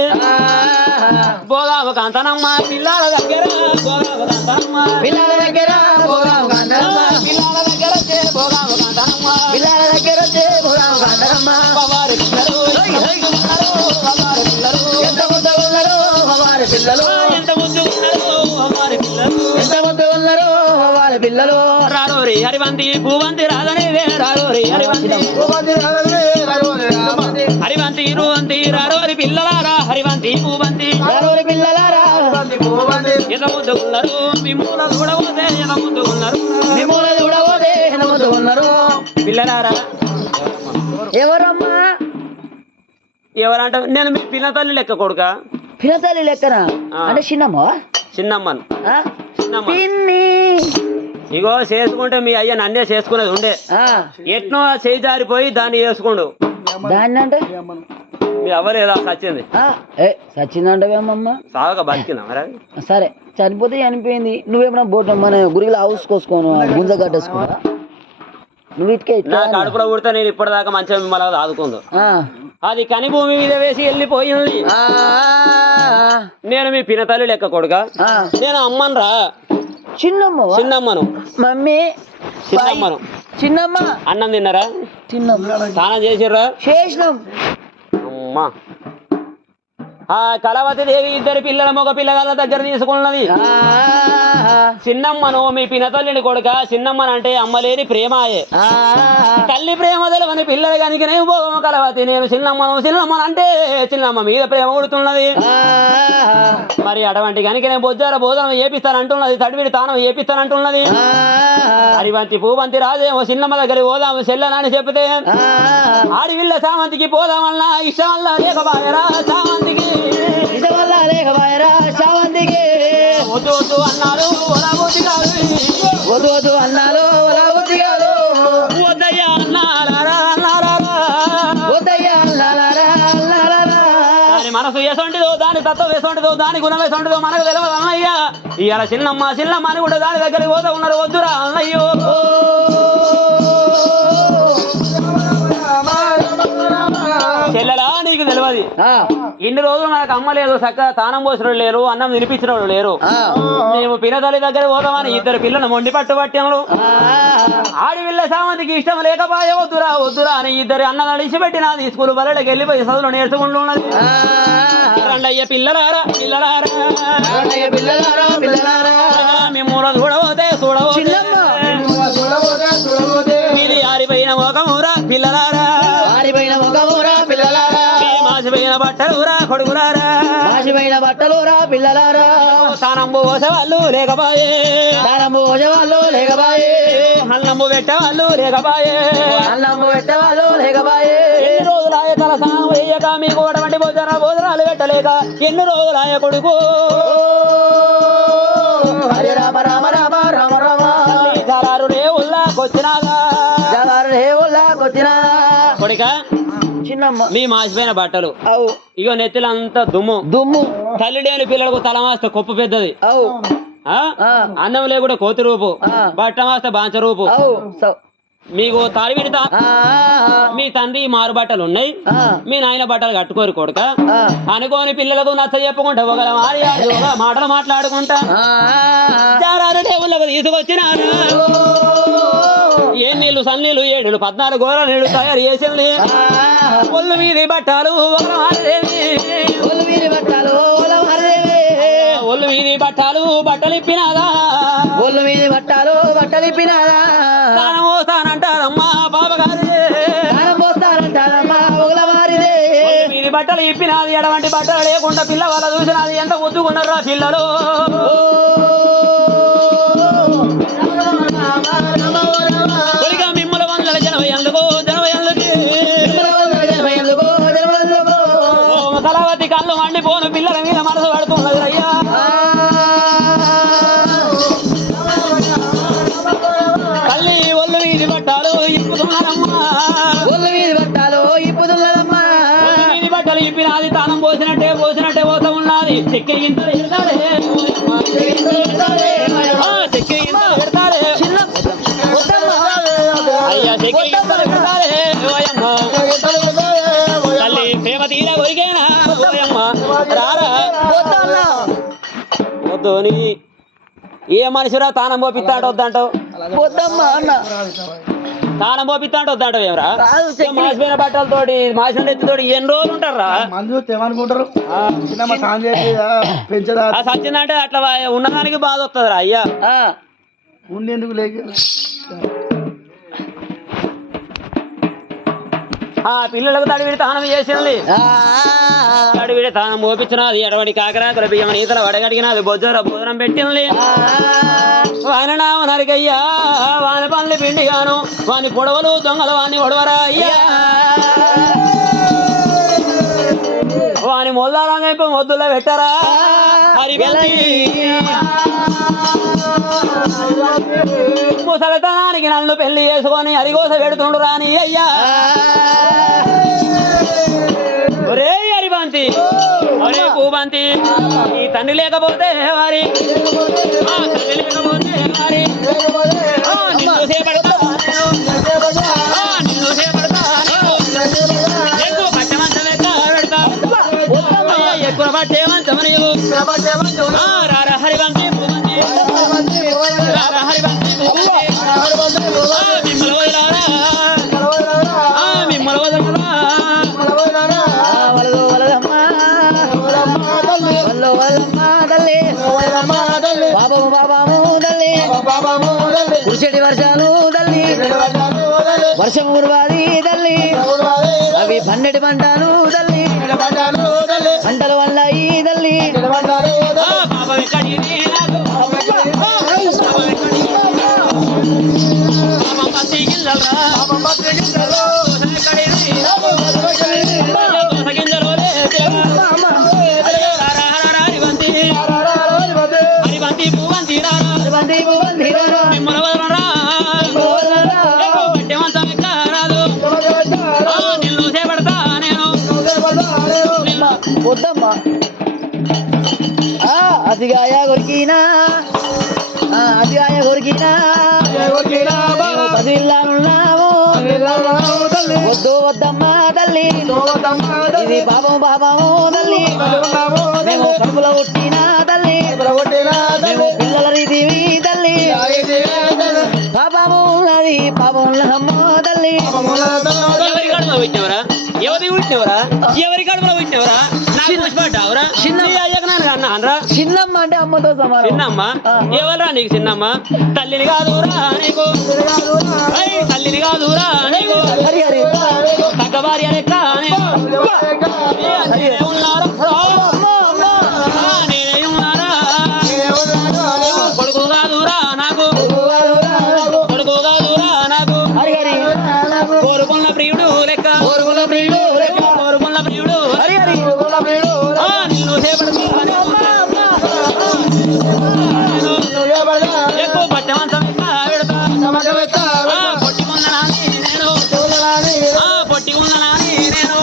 భోగామ కాంతనమ్మ పిల్లల దగ్గర, భోగామ కాంతనమ్మ పిల్లల దగ్గర, భోగామ కాంతనమ్మ పిల్లల దగ్గర, భోగామ కాంతనమ్మ పిల్లల దగ్గర హరివంతి భూవంతి రాధని రారోరి హరివంతి హరివంతి రూవంతి రారోరి పిల్లలారా హరివంతి భూవంతి పిల్లలారా ఎద ముద్దుకున్నారు మిమ్మూల చూడబోతే ఎద ముద్దుకున్నారు మిమ్మల్ని చూడబోతే ఉన్నారు పిల్లలారా ఎవరమ్మా ఎవరంటే నేను మీ పిల్ల తల్లి లెక్క కొడుక పినతల్లి లెక్కన అంటే చిన్నమ్మ చిన్నమ్మను చిన్నమ్మ పిన్ని ఇగో చేసుకుంటే మీ అయ్య నన్నే చేసుకునేది ఉండే ఎట్నో చేయి జారిపోయి దాన్ని చేసుకుండు దాన్ని అంటే మీ అవ్వలేదా సచ్చింది సచ్చిందంటవేమమ్మ సాగక బతికిందా మరి సరే చనిపోతే చనిపోయింది నువ్వేమన్నా బోట్ మన గురిలో హౌస్ కోసుకోను గుంజ కట్టేసుకున్నా నువ్వు ఇటుకే నా కడుపులో పుడితే నేను ఇప్పటిదాకా మంచిగా మిమ్మల్ని ఆదుకుందు అది కని భూమి మీద వేసి వెళ్ళిపోయింది నేను మీ పినతల్లి లెక్క కొడుక నేను అమ్మను రా చిన్నమ్మను మమ్మీ చిన్నమ్మను చిన్నమ్మ అన్నం తిన్నారా చిన్నమ్మ స్నానం చేసిర్రా చేసినాం అమ్మా ఆ కళావతి దేవి ఇద్దరు పిల్లల మగ పిల్లగాళ్ళ దగ్గర తీసుకున్నది చిన్నమ్మను మీ పినతల్లిని కొడుక చిన్నమ్మను అంటే అమ్మలేని ప్రేమాయే తల్లి ప్రేమ తెలవని పిల్లలు కనుక నేను పోగము కలవతి నేను చిన్నమ్మను అంటే చిన్నమ్మ మీద ప్రేమ ఉడుతున్నది మరి అటువంటి కనుక నేను బొజ్జార భోజనం ఏపిస్తానంటున్నది తడివిడి తానం ఏపిస్తానంటున్నది హరివంతి పూవంతి రాజేమో చిన్నమ్మ దగ్గర పోదాము చెల్లనని చెప్తే ఆడివిల్ల సామంతికి పోదామన్నా ఇష్టం వల్ల లేకబాయరా సామంతికి శావంతికి వద్దు వద్దు అన్నారు వద్దు అన్నారు వద్దయ్యా దాని మనసు వేసొంటిదో దాని తత్వం వేసొంటిదో దాని గుణం వేసొంటిదో మనకు తెలియదు అన్నయ్య ఇవాళ చిన్నమ్మ అని కూడా దాని దగ్గరికి పోతా ఉన్నారు వద్దురా అన్నయ్యో చెల్లెలా నీకు తెలియదు ఇన్ని రోజులు నాకు అమ్మ లేదు చక్కగా తానం పోసిన లేరు అన్నం తినిపించిన వాళ్ళు లేరు మేము పినతల్లి దగ్గర పోదామని ఇద్దరు పిల్లలు మొండి పట్టుబట్టాము ఆడివిల్ల సామంతికి ఇష్టం లేకపోయే వద్దురా అని ఇద్దరు అన్నం అడిచిపెట్టి నా స్కూల్ బల్లకి వెళ్ళిపోయి చదువులు నేర్చుకుంటున్నది రండయ్య పిల్లలారా మిమ్మల్ని చూడబోతే మీది ఆరిపోయిన మొగమురా పిల్లలారా మాసిపోయిన బట్టలురా కొడుకులారా పిల్లలారా తానంబు పోసేవాళ్ళు లేకపాయే అన్నంబు పెట్టేవాళ్ళు లేకపాయే ఎన్ని రోజులాయ తల స్నానం వేయక మీకు అటువంటి భోజనాలు పెట్టలేక ఎన్ని రోజులాయ కొడుకు హరే రామ రామ రామ రామ రామ జరారు రేవుల్లాకొచ్చినా కొడుక చిన్నమ్మ మీ మాసిపోయిన బట్టలు ఇగో నెత్తిలంతా దుమ్ము తల్లి లేని పిల్లలకు తల మాస్తే కొప్పు పెద్దది అన్నం లేకుండా కోతి రూపు బట్ట మాస్తే బాంచ రూపు మీకు తాడివిడి మీ తండ్రి మారు బట్టలు ఉన్నాయి మీ నాయన బట్టలు కట్టుకోరు కొడుక అనుకోని పిల్లలకు నచ్చ చెప్పుకుంటా ఒక మాటలు మాట్లాడుకుంటా జారారు టేబుల్లకు తీసుకొచ్చినారు ఏ నీళ్లు సన్నీళ్ళు 7 14 గోల నీళ్లు తయారు చేసింది ఒళ్ళు మీది బట్టలు బట్టలు ఇప్పినాదా తానంటారమ్మా బాబగారి మీది బట్టలు ఇప్పినాది ఎటువంటి బట్టలు లేకుండా పిల్ల వాళ్ళ చూసినది ఎంత ముద్దుకున్నారా పిల్లలు మిమ్మల్ని వందల జనవై అందుకు కళావతి కళ్ళు మండిపోను పిల్లల మీద మనసు పడుతున్నది అయ్యా తల్లి ఒళ్ళు వీధి బట్టాలు ఇప్పుతున్నారమ్మా వీధి బట్టలు ఇప్పినది తానం పోసినట్టే పోతా ఉన్నది చెక్కి ఇంతలు పెడతాడే అయ్యా చెక్కి ఇంతలు పెడతాడే తల్లి ప్రేమ తీర కొరికేనా రారా వద్దు నీ ఏ మనిషిరా తానం పోపిస్తాంట వద్దంటావు తానం పోపిస్తాంట వద్దంటావు ఏమరా మాసిపోయిన బట్టలతోటి మాసిన ఎత్తితోటి ఎన్ని రోజులు ఉంటారా సచ్చిందంటే అట్లా ఉన్నదానికి బాధ వస్తుందిరా అయ్యా ఉండేందుకు లేక ఆ పిల్లలకు తడివిడి తానం చేసింది తడివిడి తానం మోపించినది ఎడవడి కాకరాకుల బియ్యం ఈతల వడగడిగినది బొజ్జర భోజనం పెట్టింది వాన నామ నరికయ్యా వాన పనులు పిండిగాను వాని పొడవలు దొంగలు వాని ఒడవరా అయ్యా వాని మొల్లారంగైపు మొద్దులో పెట్టరా హరిబంతి ముసలితనానికి నన్ను పెళ్లి చేసుకొని హరిగోస పెడుతుండు రాని అయ్యా ఒరే హరిబంతి ఒరే పూబంతి ఈ తండ్రి లేకపోతే వారి తండ్రి లేకపోతే వారి నిన్ను చేపడతా నిన్ను చేపడతా ఎక్కువ పట్టమంతమే పెడతా ఎక్కువ పట్టేమంతమ నీవు రారా హరిబంతి పూబంతి రారా హరిబంతి మిమ్మల వదలారా మిమ్మల వదలరా కురిచెటి వర్షాలు తల్లి వర్షం ఉరువాది తల్లి అవి పన్నెటి పంటలు తల్లి పంటల వల్ల ఈ తల్లి వద్దమ్మా అదిగాయ కొరికినా అదిగాయ కొరికినా పదిల్లానున్నాము వద్దు వద్దమ్మా తల్లి ఇది పాపము పాపము తల్లి మేము కడుపులో పుట్టినా తల్లి మేము పిల్లల రీతివి తల్లి పాపము ఉన్నది పాపం ఉన్నదమ్మో తల్లి ఎవరి కడుపులో పుట్టినవరా ఎవరి పుట్టినవరా ఎవరి కడుపులో పుట్టినవరా చిన్నమ్మ అంటే అమ్మతో సమానం చిన్నమ్మ ఎవరా నీకు చిన్నమ్మ తల్లిని కాదురా నీకు తల్లిని కాదురా నీకు తగ్గవారి లెక్క నేనే ఉన్నారా కొడుకు కాదురా నాకు కొడుకు కాదురా నాకు కోరుకున్న ప్రియుడు లెక్క కోరుకున్న ప్రియుడు కోరుకున్న ప్రియుడు నిన్ను ఎక్కువ పట్టమంతం పెడతా పొట్టి ఉన్ననాని నేను పొట్టి ఉన్ననాని నేను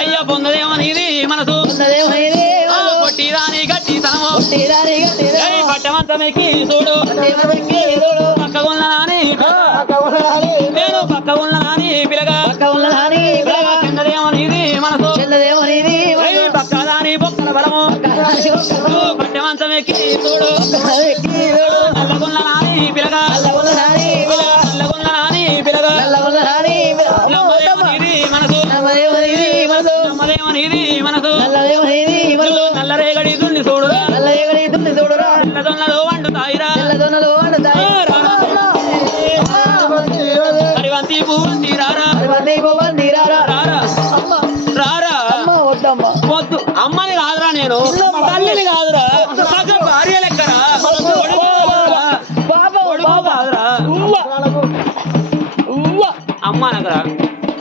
అయ్యా పొందదేమని ఇది మనసు పొట్టి రాని గట్టి తనము పట్టమంతమెక్కి చూడు పక్క ఉన్ననాని నేను పక్క ఉన్ననాని పిలగా చిన్నదేమని ఇది మనసు పక్క దాని బొక్కల బలము పట్టమంతమెక్కి చూడు నల్లగున్న నాని పిలగా నల్లగున్న నాని పిలగా నమ్మదేమని మనసు నమ్మదేమని మనసు నల్లరేగడి దున్ని చూడురా నల్లదొన్నలో వండుతాయిరా హరివంతి పూవంతి రారా రారా వద్దు అమ్మని కాదురా నేను తల్లిని కాదురా భార్య లెక్కరా కాదురా అమ్మ నగరా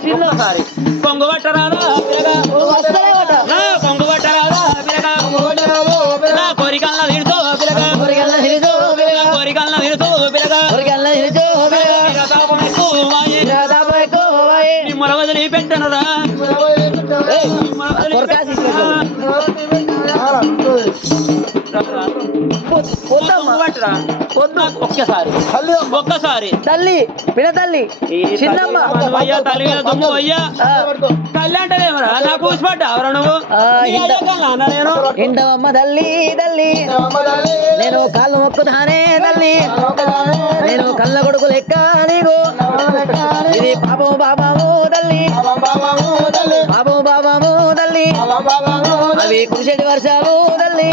చిన్నసారి కొంగు పట్టరాదా కొంగు పట్టరాదా పిల్లగా కోరికల్లా తిడుతూ పిల్లగా కోరికల్లా తిడుతూ పిల్లగా నిమ్మల వదిలి పెట్టనురా ఒక్కసారి తల్లి పిన తల్లి చిన్నమ్మ తల్లి మీద దుమ్ము అయ్యా తల్లి అంటేమరా నా కూసిపడ్డావరా నువ్వు నేను ఇంటవమ్మ తల్లి తల్లి నేను కాళ్ళు మొక్కుతానే తల్లి నేను కళ్ళ కొడుకు లెక్క నీకు ఇది పాపము పాపము తల్లి పాపము పాపము తల్లి అవి కురిసేటి వర్షాలు తల్లి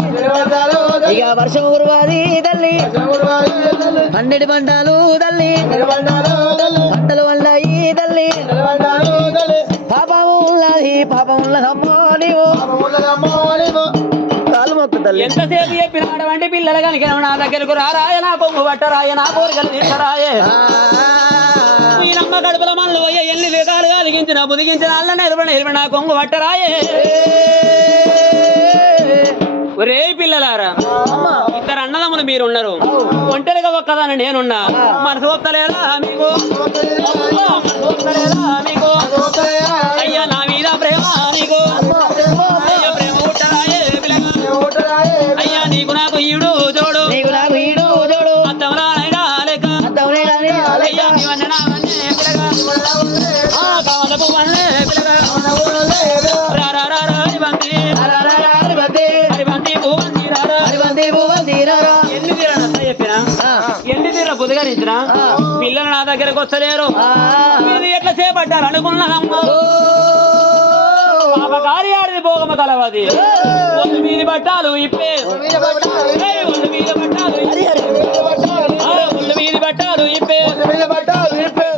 ఇక వర్షం ఉరువాది తల్లి పన్నెటి పంటలు తల్లి పంటలు వండాయి తల్లి ఉన్నది పాపం ఉన్నదమ్మో నీవు కాలు మొక్కు తల్లి ఎంతసేపు చెప్పినాడవంటి పిల్లలు కనుక నా దగ్గరకు రారాయ నా కొంగు పట్టరాయ నా కోరికలు తీర్చరాయే మీనమ్మ కడుపుల మనలు పోయే ఎన్ని విధాలుగా అలిగించిన బుదిగించిన అల్ల నిలబడి నా కొంగు పట్టరాయే ఒరే పిల్లలారా ఇద్దరు అన్నదమ్ములు మీరున్నారు ఒంటరిగా ఒక్కదాన్ని నేనున్నా మనసు ఒత్తలేదా మీకు మనసు ఒత్తలేదా మీకు అయ్యా నా మీద ప్రేమ నీకు అయ్యా ప్రేమ ఉట్టరాయే పిల్లగా అయ్యా నీకు నాకు ఈడు జోడు అద్దములైనా లేక అయ్యా నీవన్న నా వన్నే పిల్లగా కావలపు వన్నే పిల్లగా ఎన్ని తీర బుధగరించిన పిల్లలు నా దగ్గరకు వస్తలేరు మీరు ఎట్లా చేపట్టారు అనుకున్నానమ్మా పాపకారి ఆడిది భోగమ కలవది ఒళ్ళు మీది బట్టాలు ఇప్పే ఒళ్ళు మీది బట్టాలు ఒళ్ళు మీది బట్టాలు ఇప్పే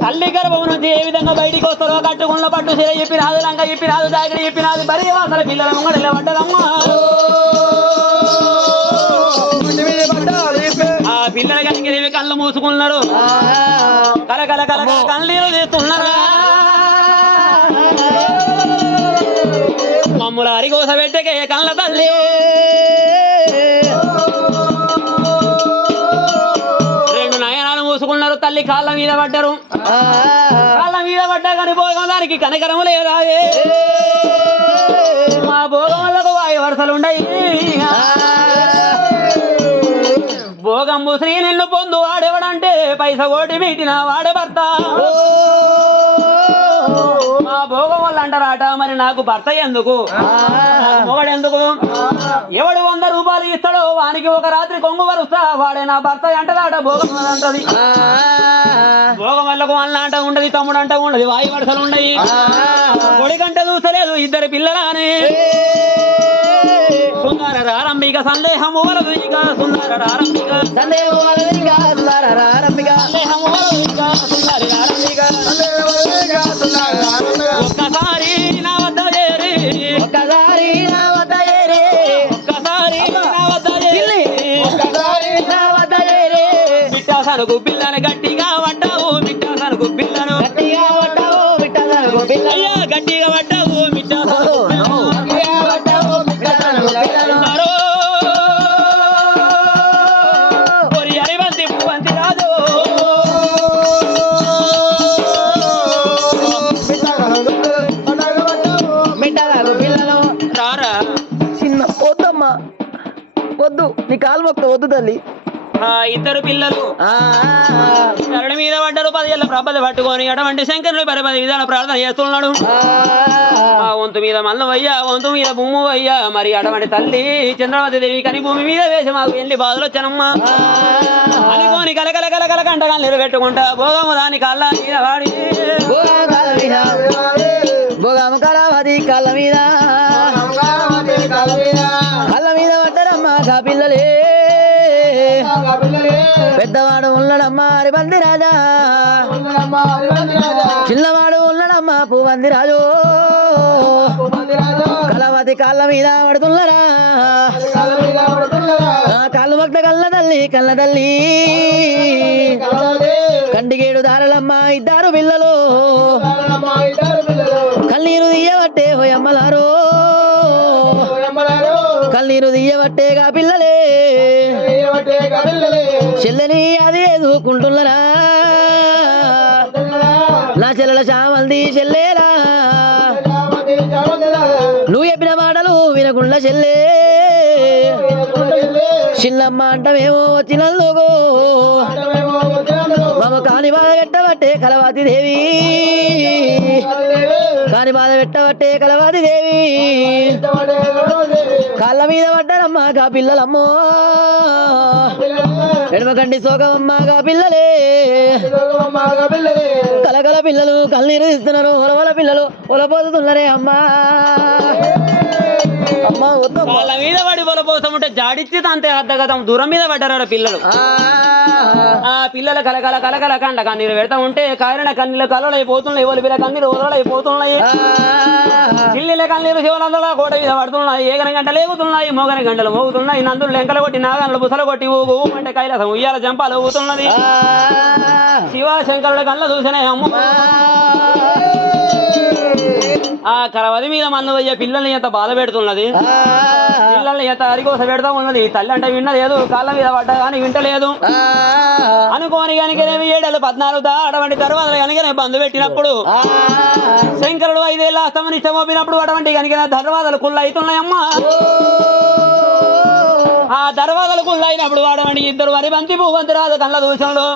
తల్లి గర్భం నుంచి ఏ విధంగా బయటికి వస్తారో కట్టుకున్న పట్టు సిర చెప్పి రాదు లంక చెప్పి రాదు దాగిరి చెప్పి రాదు బరీ వాసన పిల్లల ముంగడిలో పడ్డదమ్మా ఆ పిల్లల కనుక కళ్ళు మూసుకున్నారు కలకల కలక కళ్ళీరు తీస్తున్నారు మమ్ముల అరిగోస పెట్టకే కళ్ళ తల్లి రెండు నయనాలు మూసుకున్నారు తల్లి కాళ్ళ మీద పడ్డారు కాళ్ళ మీద పడ్డా కానీ భోగం దానికి కనకరం లేదా మా భోగం వల్లకు వాయు వరుసలు ఉండయి భోగంబు శ్రీ నిన్ను పొందు వాడెవడంటే పైస ఓటి మీటిన వాడే భర్త మా భోగం వల్ల అంటారాట మరి నాకు భర్త ఎందుకు మొగడెందుకు ఎవడు 100 రూపాయలు ఇస్తాడో వానికి ఒక రాత్రి కొంగు వరుస్తా వాడే నా భర్త అంటదాట భోగం అంటది భోగం వల్లకు వాళ్ళ అంట ఉండదు తమ్ముడు అంట ఉండదు వాయు వరుసలు ఉండయి కొడికంట చూసలేదు ఇద్దరు పిల్లలని సుందర రారంభిక సందేహము వలదు ఇక సుందర రారంభిక సందేహం వలదిక సుందర రారంభిక సందేహము వలదు ఇక సుందరి రారంభిక ఒక్కసారి నా వద్ద చేరి ఒక్కసారి నా వద్ద చేరి ఒక్కసారి నా వద్ద చేరి నా వద్ద చేరి బిట్టాసనుకు పిల్లను గట్టిగా పడ్డావు బిట్టాసనుకు పిల్లను గట్టిగా పడ్డావు బిడ్డలకు పిల్ల అయ్యా గట్టిగా పడ్డావు బిట్టాసనుకు వద్దు నీ కాలు మొక్క వద్దు తల్లి ఇద్దరు పిల్లలు కరడి మీద పడ్డారు 10 ఏళ్ళ ప్రభలు పట్టుకొని అటువంటి శంకరుడు 10 విధాల ప్రార్థన చేస్తున్నాడు ఆ వంతు మీద మల్లవయ్యా వంతు మీద భూము అయ్యా మరి అటువంటి తల్లి చంద్రవతి దేవి కని భూమి మీద వేసి మాకు ఎన్ని బాధలు వచ్చానమ్మా అనుకోని కలకల కలకల కంటగా నిలబెట్టుకుంటా భోగము దాని కళ్ళ మీద వాడి భోగము కలవది కళ్ళ మీద కళ్ళ మీద పడ్డారమ్మా కా పిల్లలే పెద్దవాడు ఉన్నాడమ్మా హరిబంది రాజా చిన్నవాడు ఉన్నాడమ్మా పూవంది రాజు కలవతి కాళ్ళ మీద పడుతున్నారా కాళ్ళు భక్త కళ్ళ తల్లి కండిగేడు దారులమ్మా ఇద్దరు పిల్లలు కన్నీరు తీయబట్టే హోయమ్మలారో కన్నీరు తీయబట్టేగా పిల్లలే చెల్లని అది ఎదుకుంటున్నారా నా చెల్లెల చామంది చెల్లేలా నువ్వు చెప్పిన మాటలు వినకుండా చెల్లే చిన్నమ్మ అంటమేమో వచ్చినందుకో మమ్మ కాని బాధ పెట్టబట్టే కలవాతి దేవి కాని బాధ పెట్టబట్టే కలవాతి దేవి కాళ్ళ మీద పడ్డారమ్మా గా పిల్లలమ్మో ఎడమకండి సోకమమ్మగా పిల్లలే కలకల పిల్లలు కన్నీరు ఇస్తున్నారు ఒలవల పిల్లలు ఒలపోతున్నారే అమ్మా అమ్మా వాళ్ళ మీద పడి ఒలపోతామంటే జాడిచ్చి అంతే అర్ధగతం దూరం మీద పడ్డారు పిల్లలు ఆ పిల్లలు కలకల కలకల కండ కన్నీరు పెడతా ఉంటే కారణ కన్నీళ్ళు కలలైపోతున్నాయి ఒలి పిల్ల కన్నీరు ఒలలైపోతున్నాయి కన్నీళ్ళ కన్నీరు శివనందలా కోట మీద పడుతున్నాయి ఏగన గంటలు ఏగుతున్నాయి మోగని గంటలు మోగుతున్నాయి నందులు లెంకలు కొట్టి నాగన్లు బుసలు కొట్టి ఊగు అంటే కైలాసం ఉయ్యాల జంపాలు ఊగుతున్నది శివశంకరుడు కళ్ళ చూసిన అమ్మ ఆ కరవది మీద మన్నవయ్య పిల్లల్ని ఎంత బాధ పెడుతున్నది పిల్లల్ని ఎంత అరికోస పెడతా ఉన్నది తల్లి అంటే విన్నలేదు కాళ్ళ మీద పడ్డా కానీ వింటలేదు అనుకోని కనుకనేమి 7-14 అటువంటి తర్వాత కనుకనే బంధు పెట్టినప్పుడు శంకరుడు 5 ఏళ్ళ అస్తమని ఇష్టం మోపినప్పుడు అటువంటి కనుక దర్వాజలు కుళ్ళు అవుతున్నాయమ్మా ఆ దర్వాజలు కుళ్ళు అయినప్పుడు వాడవండి 2 వరి బంతి పువ్వంతి రాదు కళ్ళ దూషణలు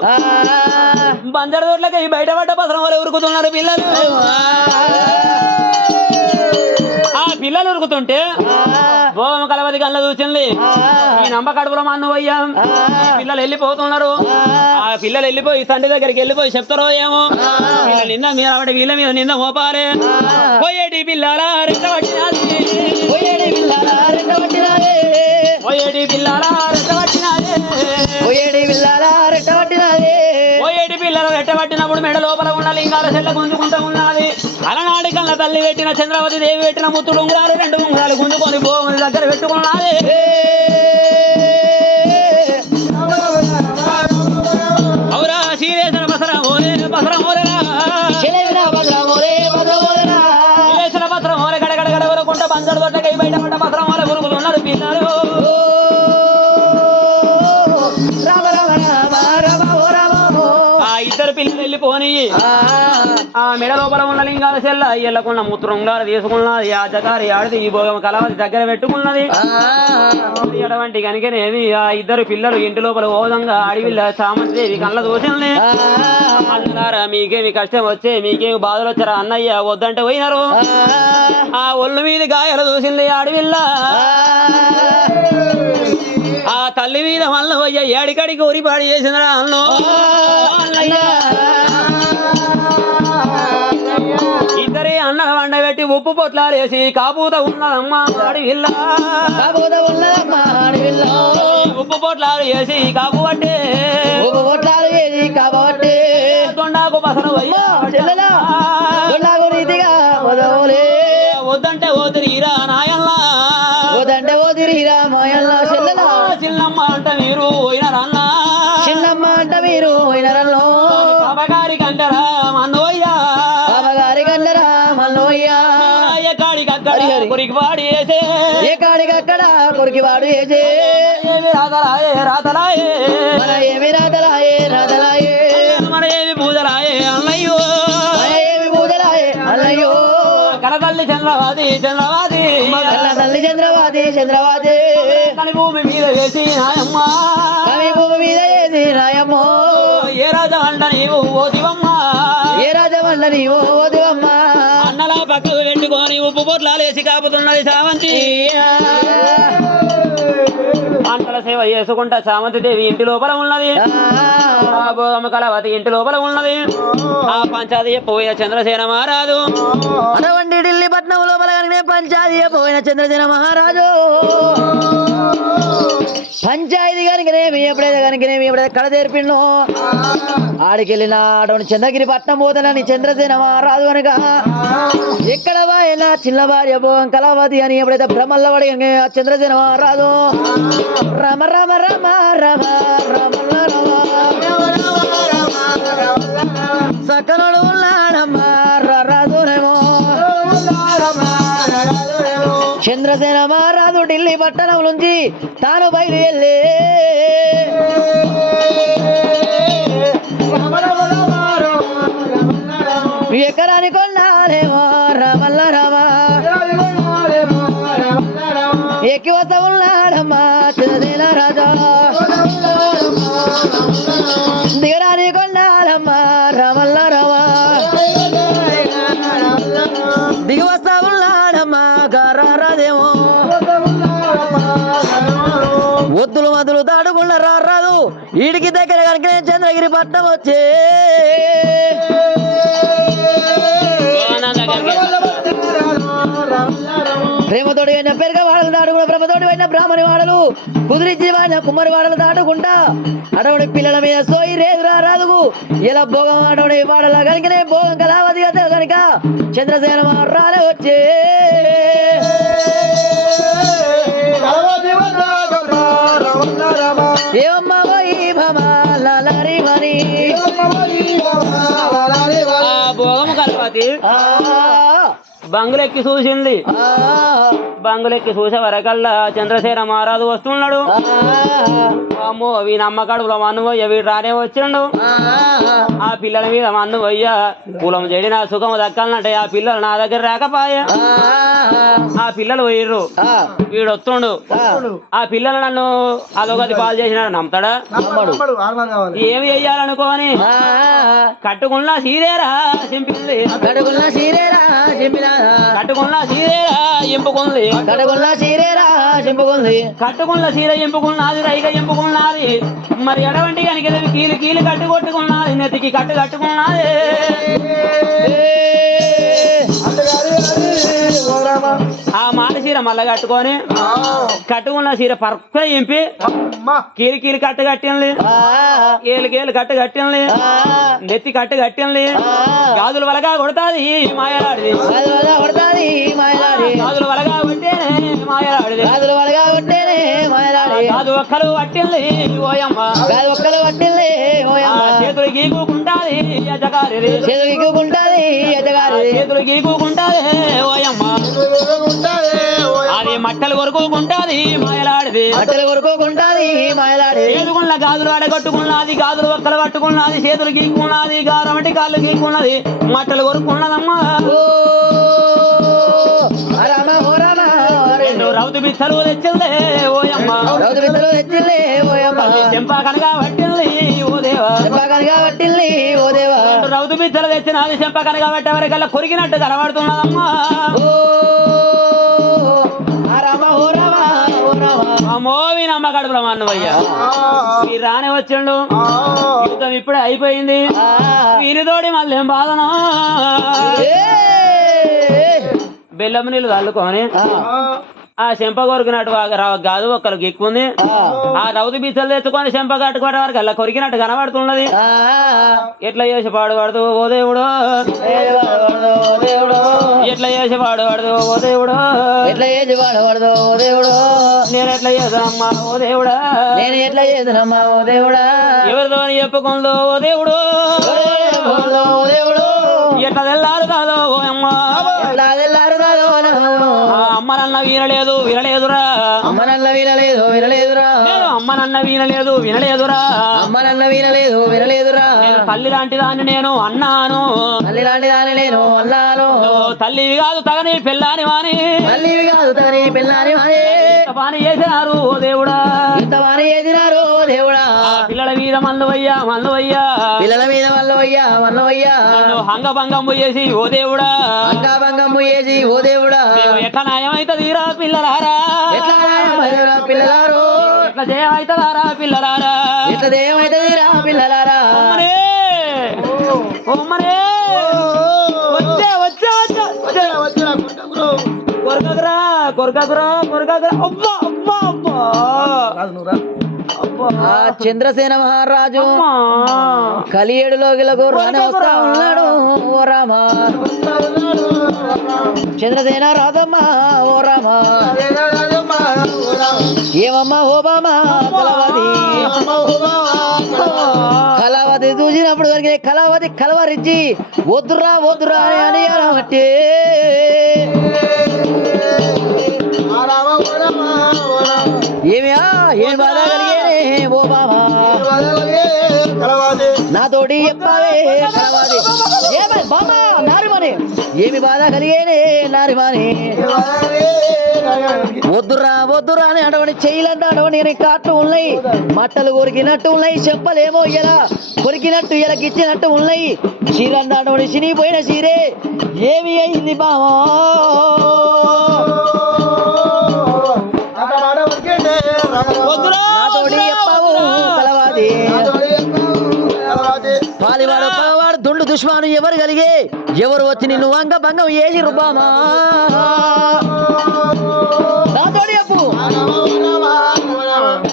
బంజరు దొడ్లకి బయటపడ్డ పసరం వాళ్ళు ఉరుకుతున్నారు పిల్లలు ఆ పిల్లలు ఉరుకుతుంటే భోగం కలవది కళ్ళ చూసింది ఈ నంబ కడుపులో మన్ను పోయాం పిల్లలు వెళ్ళిపోతున్నారు ఆ పిల్లలు వెళ్ళిపోయి తండ్రి దగ్గరికి వెళ్ళిపోయి చెప్తారో ఏమో నిన్న మీరు ఆవిడ వీళ్ళ మీద నిన్న మోపారే పోయేటి పిల్లలా రెండ పట్టినది పోయేటి పిల్లలా రెండ పట్టినది పోయేటి పిల్లలా రెండ పట్టినది పోయేటి పిల్లలా రెండ పట్టినది పోయేటి పిల్లలు రెట్టబట్టినప్పుడు మెడ లోపల ఉన్న లింగాల చెల్ల గుంజుకుంటూ ఉన్నది అలనాడి కళ్ళ తల్లి పెట్టిన చంద్రవతి దేవి పెట్టిన ముత్తుడు ఉంగరాలు 2 ఉంగరాలు గుంజుకొని భూమి దగ్గర పెట్టుకున్నది అవురా శ్రీరేశ్వర బసరా ఓరే బసరా ఓరేరా శ్రీరేశ్వర బసరం ఓరే గడగడ వరకుంట బంజరు దొడ్డకై బయటపడ్డ బసరం ఓరే గురుగులు ఉన్నారు పిల్లలు ఇద్దరు పిల్లలు వెళ్ళిపోని ఆ మెడ లోపల ఉన్న లింగాల చెల్ల ఎల్లకుండా మూత్రంగాలు తీసుకున్నది ఆ జగారి ఆడితే ఈ భోగం కలవది దగ్గర పెట్టుకున్నది అటువంటి కనుకనేది ఆ ఇద్దరు పిల్లలు ఇంటి లోపల ఓదంగా అడవిల్ల చామంతిదేవి కళ్ళ దోషల్ని అన్నారా మీకేమి కష్టం వచ్చే మీకేమి బాధలు వచ్చారా అన్నయ్య వద్దంటే పోయినారు ఆ ఒళ్ళు మీద గాయాలు చూసింది అడవిల్ల ఆ తల్లి మీద మళ్ళీ పోయ్యా ఏడికడికి ఊరిపాడి చేసిందిరా అన్నో ఇద్దరే అన్నల వండ పెట్టి ఉప్పు పొట్లాలు వేసి కాపూత ఉన్నదమ్మా అడవిల్ల ఉప్పు పొట్లాలు వేసి కాపు పట్టే తొండాకు పసరు వద్దంటే ఓదిరిరా నాయల్లా వద్దంటే ఓదిరిరా మాయల్లా చిన్నమ్మ అంట మీరు పోయినారన్నా చిన్నమ్మ అంట మీరు పోయినారన్నో బాబగారి కంటరా మన్నోయ్యా బాబగారి కంటరా మన్నోయ్యా ఏ కాడికి అక్కడ కొరికి వాడి వేసే ఏ కాడికి అక్కడ కొరికి వాడు వేసే ఏమి రాతలాయే రాతలాయే మన ఏమి రాతలాయే రాతలాయే మన ఏమి పూజలాయే అన్నయ్యో ఏమి పూజలాయే అన్నయ్యో కనతల్లి చంద్రవాది చంద్రవాది తల్లి చంద్రవాది చంద్రవాది కని భూమి మీద వేసి నాయమ్మ కని భూమి మీద వేసి నాయమ్మ ఏ రాజమండ నీవు ఓదివమ్మ ఏ రాజమండ నీవు ఓదివమ్మ అన్నలా పక్కకు పెట్టుకొని ఉప్పు పొట్లాలేసి కాపుతున్నది చామంతి అంటల సేవ చేసుకుంటా చామంతి దేవి ఇంటి లోపల ఉన్నది ఆ భోగమ్మ కలవతి ఇంటి లోపల ఉన్నది ఆ పంచాది పోయిన చంద్రసేన మహారాజు అటువంటి ఢిల్లీ పట్నం లోపల కనుక పంచాది పోయిన చంద్రసేన మహారాజు పంచాయతీ కనుకనేమి ఎప్పుడైతే కడ తెరిపిండు ఆడికెళ్ళిన అటువంటి చంద్రగిరి పట్నం పోతానని చంద్రసేన మహారాజు కనుక ఎక్కడ పోయినా చిన్న భార్య భోగం కలవతి అని ఎప్పుడైతే భ్రమల్లో పడి చంద్రసేన మహారాజు రమ రమ రమ రమ రమ సకనుడు ఉన్నాడమ్మా రాజునేమో చంద్రసేన మహారాజు ఢిల్లీ పట్టణం నుంచి తాను బయలుదేరి ఎకరాని కొన్నారేమో రమల్ల రమ ఎక్కి వస్తా ఉన్నాడమ్మా చంద్రసేన రాజా దిగరాని కొన్నాడమ్మా రమల్ల రమ దిగి వస్తా ఉన్నాడమ్మా గారాదేమో ఒత్తులు మధులు దాటుకున్న రారాదు ఈడికి దగ్గర కనుక చంద్రగిరి పట్నం వచ్చే ప్రేమతోటి అయిన పెరుగ వాడలు దాటుకుంటా ప్రేమతోటి అయిన బ్రాహ్మణి వాడలు కుదిరించి వాడిన కుమ్మరి వాడలు దాటుకుంటా అటువంటి పిల్లల మీద సోయి రేదురా రాదుగు ఇలా భోగం అటువంటి వాడల కనుకనే భోగం కళావతి కనుక చంద్రసేన రాలే వచ్చే ఏమమ్మా పోయి భమాలి మని భోగము కలపతి బంగులెక్కి చూసింది బంగులెక్కి చూసే వరకల్లా చంద్రసేన మహారాజు వస్తున్నాడు అమ్మో వీని అమ్మ కడుపులో మన్ను పోయ్య వీడు రానే వచ్చిండు ఆ పిల్లల మీద మన్ను పోయ్య కులం చెడి నా సుఖం దక్కాలంటే ఆ పిల్లలు నా దగ్గర రాకపాయే ఆ పిల్లలు పోయిర్రు వీడు వస్తుండు ఆ పిల్లలు నన్ను అదొకటి పాలు చేసినాడు నమ్ముతాడా ఏమి చెయ్యాలనుకోని కట్టుకున్నా సీరేరా చింపింది కడుగుల్లా సీరేరా చింపినా కట్టుకున్న సీరేరా ఎంపుకుంది కడుగుల్లా సీరేరా చింపుకుంది కట్టుకున్న సీర ఎంపుకున్నది రైక ఎంపుకున్నది మరి ఎడవంటి కనుక కీలు కీలు కట్టు కొట్టుకున్నది నెత్తికి కట్టు కట్టుకున్నది ఆ మాట సీర మళ్ళా కట్టుకొని కట్టుకున్న సీర పర్ఫెక్ట్ ఎంపి కీలు కీలు కట్టు కట్టింది ఏలు కేలు కట్టు కట్టింది నెత్తి కట్టు కట్టింది గాజులు వలగా కొడతాది మాయలాడిది కొడతాది మాయలాడి గాజులు వలగా కొట్టేనే మాయలాడిది గాజులు వలగా కొట్టేనే మాయలాడి గాజు ఒక్కలు పట్టింది ఓయమ్మ గాజు ఒక్కలు పట్టింది ఓయమ్మ చేతులు గీకుంటాది యజగారి చేతులు గీకుంటాది యజగారి చేతులు గీకుంటాది ఓయమ్మ అది మట్టలు కొరుకుంటాది మాయలాడిది బట్టలు కొరుకోకుంటాది మాయలాడి చేతుకున్న గాజులు ఆడగొట్టుకున్నది గాజులు ఒక్కలు పట్టుకున్నది చేతులు గీకున్నది గారమంటి కాళ్ళు గీకున్నది మట్టలు కొరుకున్నదమ్మా రామ ఓ రామ రెండు రౌతు బిత్తలు తెచ్చిందే ఓయమ్మ రౌతు బిత్తలు తెచ్చింది ఓయమ్మ చెంపా కనగా పట్టింది ఓ దేవా చెప్పకనగా పట్టింది ఓ దేవా రెండు రౌతు బిత్తలు తెచ్చినది చెంపా కనగా పట్టేవరకల్లా కొరికినట్టు కనబడుతున్నదమ్మా రామ ఓ రామ ఓ రామ మోవి నమ్మ కడుపుల మన్నవయ్యా ఈ రానే వచ్చిండు యుద్ధం ఇప్పుడే అయిపోయింది వీరితోటి మళ్ళీ ఏం బాధనా బెల్లం నీళ్ళు చల్లుకొని ఆ చెంప కొరికినట్టు కాదు ఒక్కరికి ఎక్కుంది ఆ రౌతు బీచలు తెచ్చుకొని చెంప కట్టుకోవడం వరకు అలా కొరికినట్టు కనబడుతున్నది ఎట్లా చేసి పాడుపడుతూ ఓ దేవుడు ఎట్లా చేసి పాడుపడుతూ ఓ దేవుడు ఎట్లా చేసి పాడబడదు ఓ దేవుడు నేను ఎట్లా చేసానమ్మా ఓ దేవుడా నేను ఎట్లా చేసినమ్మా ఓ దేవుడా ఎవరితో చెప్పుకుందో ఓ దేవుడు ఓ దేవుడు ఎట్లా తెల్లారు కాదో ఓ అమ్మ ఎట్లా తెల్లారు కాదు అమ్మనన్న వినలేదు వినలేదురా అమ్మనన్న వినలేదు వినలేదురా నేను అమ్మనన్న వినలేదు వినలేదురా అమ్మనన్న వినలేదు వినలేదురా నేను తల్లి లాంటి దాన్ని నేను అన్నాను తల్లి లాంటి దాన్ని నేను అన్నాను తల్లివి కాదు తగని పిల్లాని వాని తల్లివి కాదు తని పిల్లాని వాని ఎంత పని చేసినారు ఓ దేవుడా ఇంత వాని చేసినారు ఓ దేవుడా పిల్లల మీద మల్లవయ్యా మల్లవయ్యా పిల్లల మీద వల్లవయ్యా వల్లవయ్యా నన్ను హంగభంగం చేసి ఓ దేవుడా అంగాభంగం చేసి ఓ దేవుడా ఎట్లా న్యాయమైతదిరా పిల్లలారా ఎట్లా న్యాయమైతదిరా పిల్లలారో ఎట్లా జయమైతదారా పిల్లలారా ఎట్లా దేయమైతదిరా పిల్లలారా అమ్మనే అమ్మనే వచ్చే వచ్చే వచ్చే కొరకకురా కొరకకురా కొరకకురా అమ్మా అమ్మా అమ్మా ఆ చంద్రసేన మహారాజు అమ్మా కలియేడులో గిలకు రాని వస్తా ఉన్నాడు ఓ రామ చంద్రసేన రాధమ్మ ఓ రామ ఏమమ్మా ఓ బామా కళావతి చూసినప్పుడు కనుక కళావతి కలవరించి వద్దురా వద్దురా అని అనబట్టి ఏమియా ఏం బాధ కలిగే ఓ బామా నాతోటి చెప్పావే కలవాలి ఏమి బామా నారిమని ఏమి బాధ కలిగేనే నారిమని వద్దురా వద్దురా అని అటువంటి చెయ్యిలంటే అటువంటి కాట్లు ఉన్నాయి మట్టలు కొరికినట్టు ఉన్నాయి చెప్పలేమో ఇలా కొరికినట్టు ఇలా గిచ్చినట్టు ఉన్నాయి చీరంటే అటువంటి చినిగిపోయిన చీరే ఏమి అయింది బామా నాతోటి చెప్పావు కలవాలి పాలివాడు పగవాడు దుండు దుష్మాను ఎవరు కలిగే ఎవరు వచ్చి నిన్ను వంగ భంగం చేసి రుబామా నాతోటి చెప్పు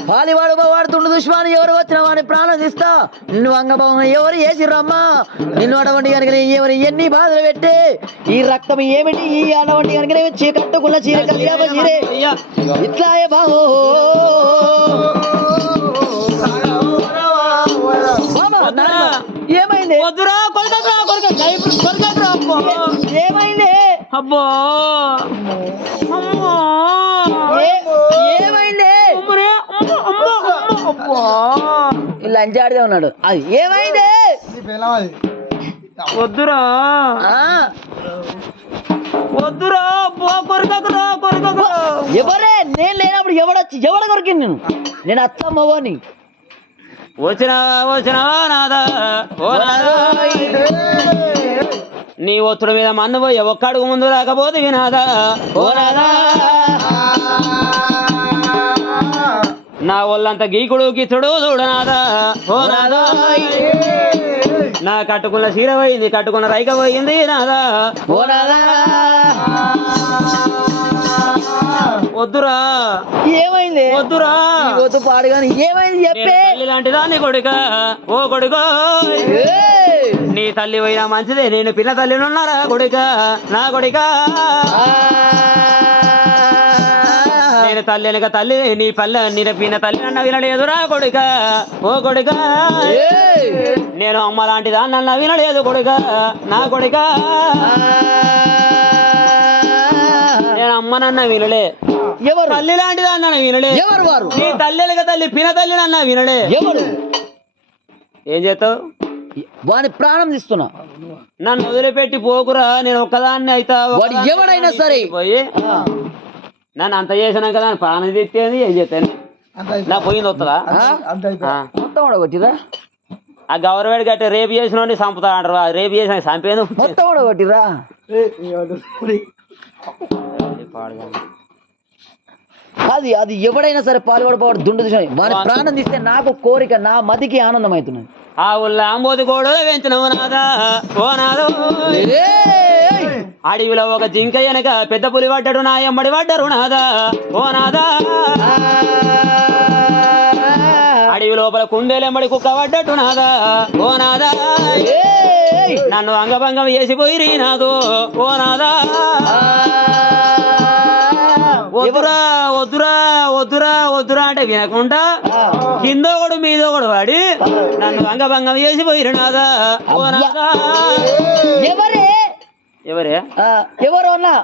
పాలివాడు వాడుతుండు దుష్మాని ఎవరు వచ్చిన వాడిని ప్రాణం తీస్తా నిన్ను అంగభవం ఎవరు వేసిర్రమ్మా నిన్ను అటువంటి కనుక ఎవరు ఎన్ని బాధలు పెట్టి ఈ రక్తం ఏమిటి ఈ అటువంటి కనుక కట్టుకున్న చీర కలియాబ చీరే ఇట్లా బాబు ఏమైంది ఏమైంది అబ్బో ఏమైంది ఇలా అంచాడిదే ఉన్నాడు అది ఏమైంది వద్దురా ఆ, వద్దురా కొరకకురా కొరకకురా ఎవరే నేను లేనప్పుడు ఎవడ కొరికింది నేను అత్త మగోని వచ్చినావా నాదా ఓ నాదా నీ ఒత్తుడు మీద మన్ను పోయి ఒక్కడుగు ముందు రాకపోతే వినాదా ఓ నాదా నా ఒళ్ళంతా గీకుడు గిచ్చుడు చూడనాదా ఓ నాదా నా కట్టుకున్న చీర పోయింది కట్టుకున్న రైక పోయింది నాదా ఓ నాదా వద్దురా ఏమైంది వద్దురా వద్దు పాడు కానీ ఏమైంది చెప్పే తల్లి లాంటిదా నీ కొడుక ఓ కొడుకో ఏయ్! నీ తల్లి పోయినా మంచిదే నేను పిల్ల తల్లిని ఉన్నారా కొడుక నా కొడుక నేను తల్లి వెనక తల్లి నీ పల్లె నేను పిన్న తల్లి అన్న వినలేదురా కొడుక ఓ కొడుక ఏయ్! నేను అమ్మ లాంటిదా నన్న వినలేదు కొడుక నా కొడుక నేను అమ్మ నన్న వినలే ఎవరు తల్లి లాంటిదా నన్ను వినలే ఎవరు వారు నీ తల్లి వెనక తల్లి పిన తల్లి నన్న వినలే ఎవరు ఏం చేస్తావు వాని ప్రాణం తీస్తున్నా నన్ను వదిలిపెట్టి పోకురా నేను ఒక్కదాన్ని అయితా వాడు ఎవడైనా సరే పోయి ఆ, నన్ను అంత చేసినాక నన్ను ప్రాణం తెచ్చేది ఏం చేస్తాను నా పోయింది వస్తుందా ఆ. మొత్తం కొట్టిరా ఆ గవర్నమెంట్ గట్టి రేపు చేసిన చంపుతా అంటారు ఆ రేపు చేసిన చంపేది మొత్తం కొట్టిరా అది అది ఎవడైనా సరే పాల్గొడపోవడం దుండు తీసిన వాని ప్రాణం తీస్తే నాకు కోరిక నా మదికి ఆనందం అవుతున్నది ఆ ఊళ్ళో అంబోది గోడలు పెంచినవు నాదా ఓ నాదో ఏయ్! అడవిలో ఒక జింక వెనక పెద్ద పులి పడ్డాడు నా ఎమ్మడి పడ్డారు నాదా ఓ నాదా అడవి లోపల కుందేలెమ్మడి కుక్క పడ్డట్టు నాదా ఓ నాదా ఏయ్! నన్ను అంగభంగం చేసిపోయి నాదో ఓ నాదా వద్దురా వద్దురా వద్దురా వద్దురా అంటే వినకుండా కింద ఒకడు మీద ఒకడు వాడి నన్ను అంగభంగం చేసిపోయి నాదా ఓ నాదా ఎవరే ఎవరే ఆ, ఎవరు అన్నా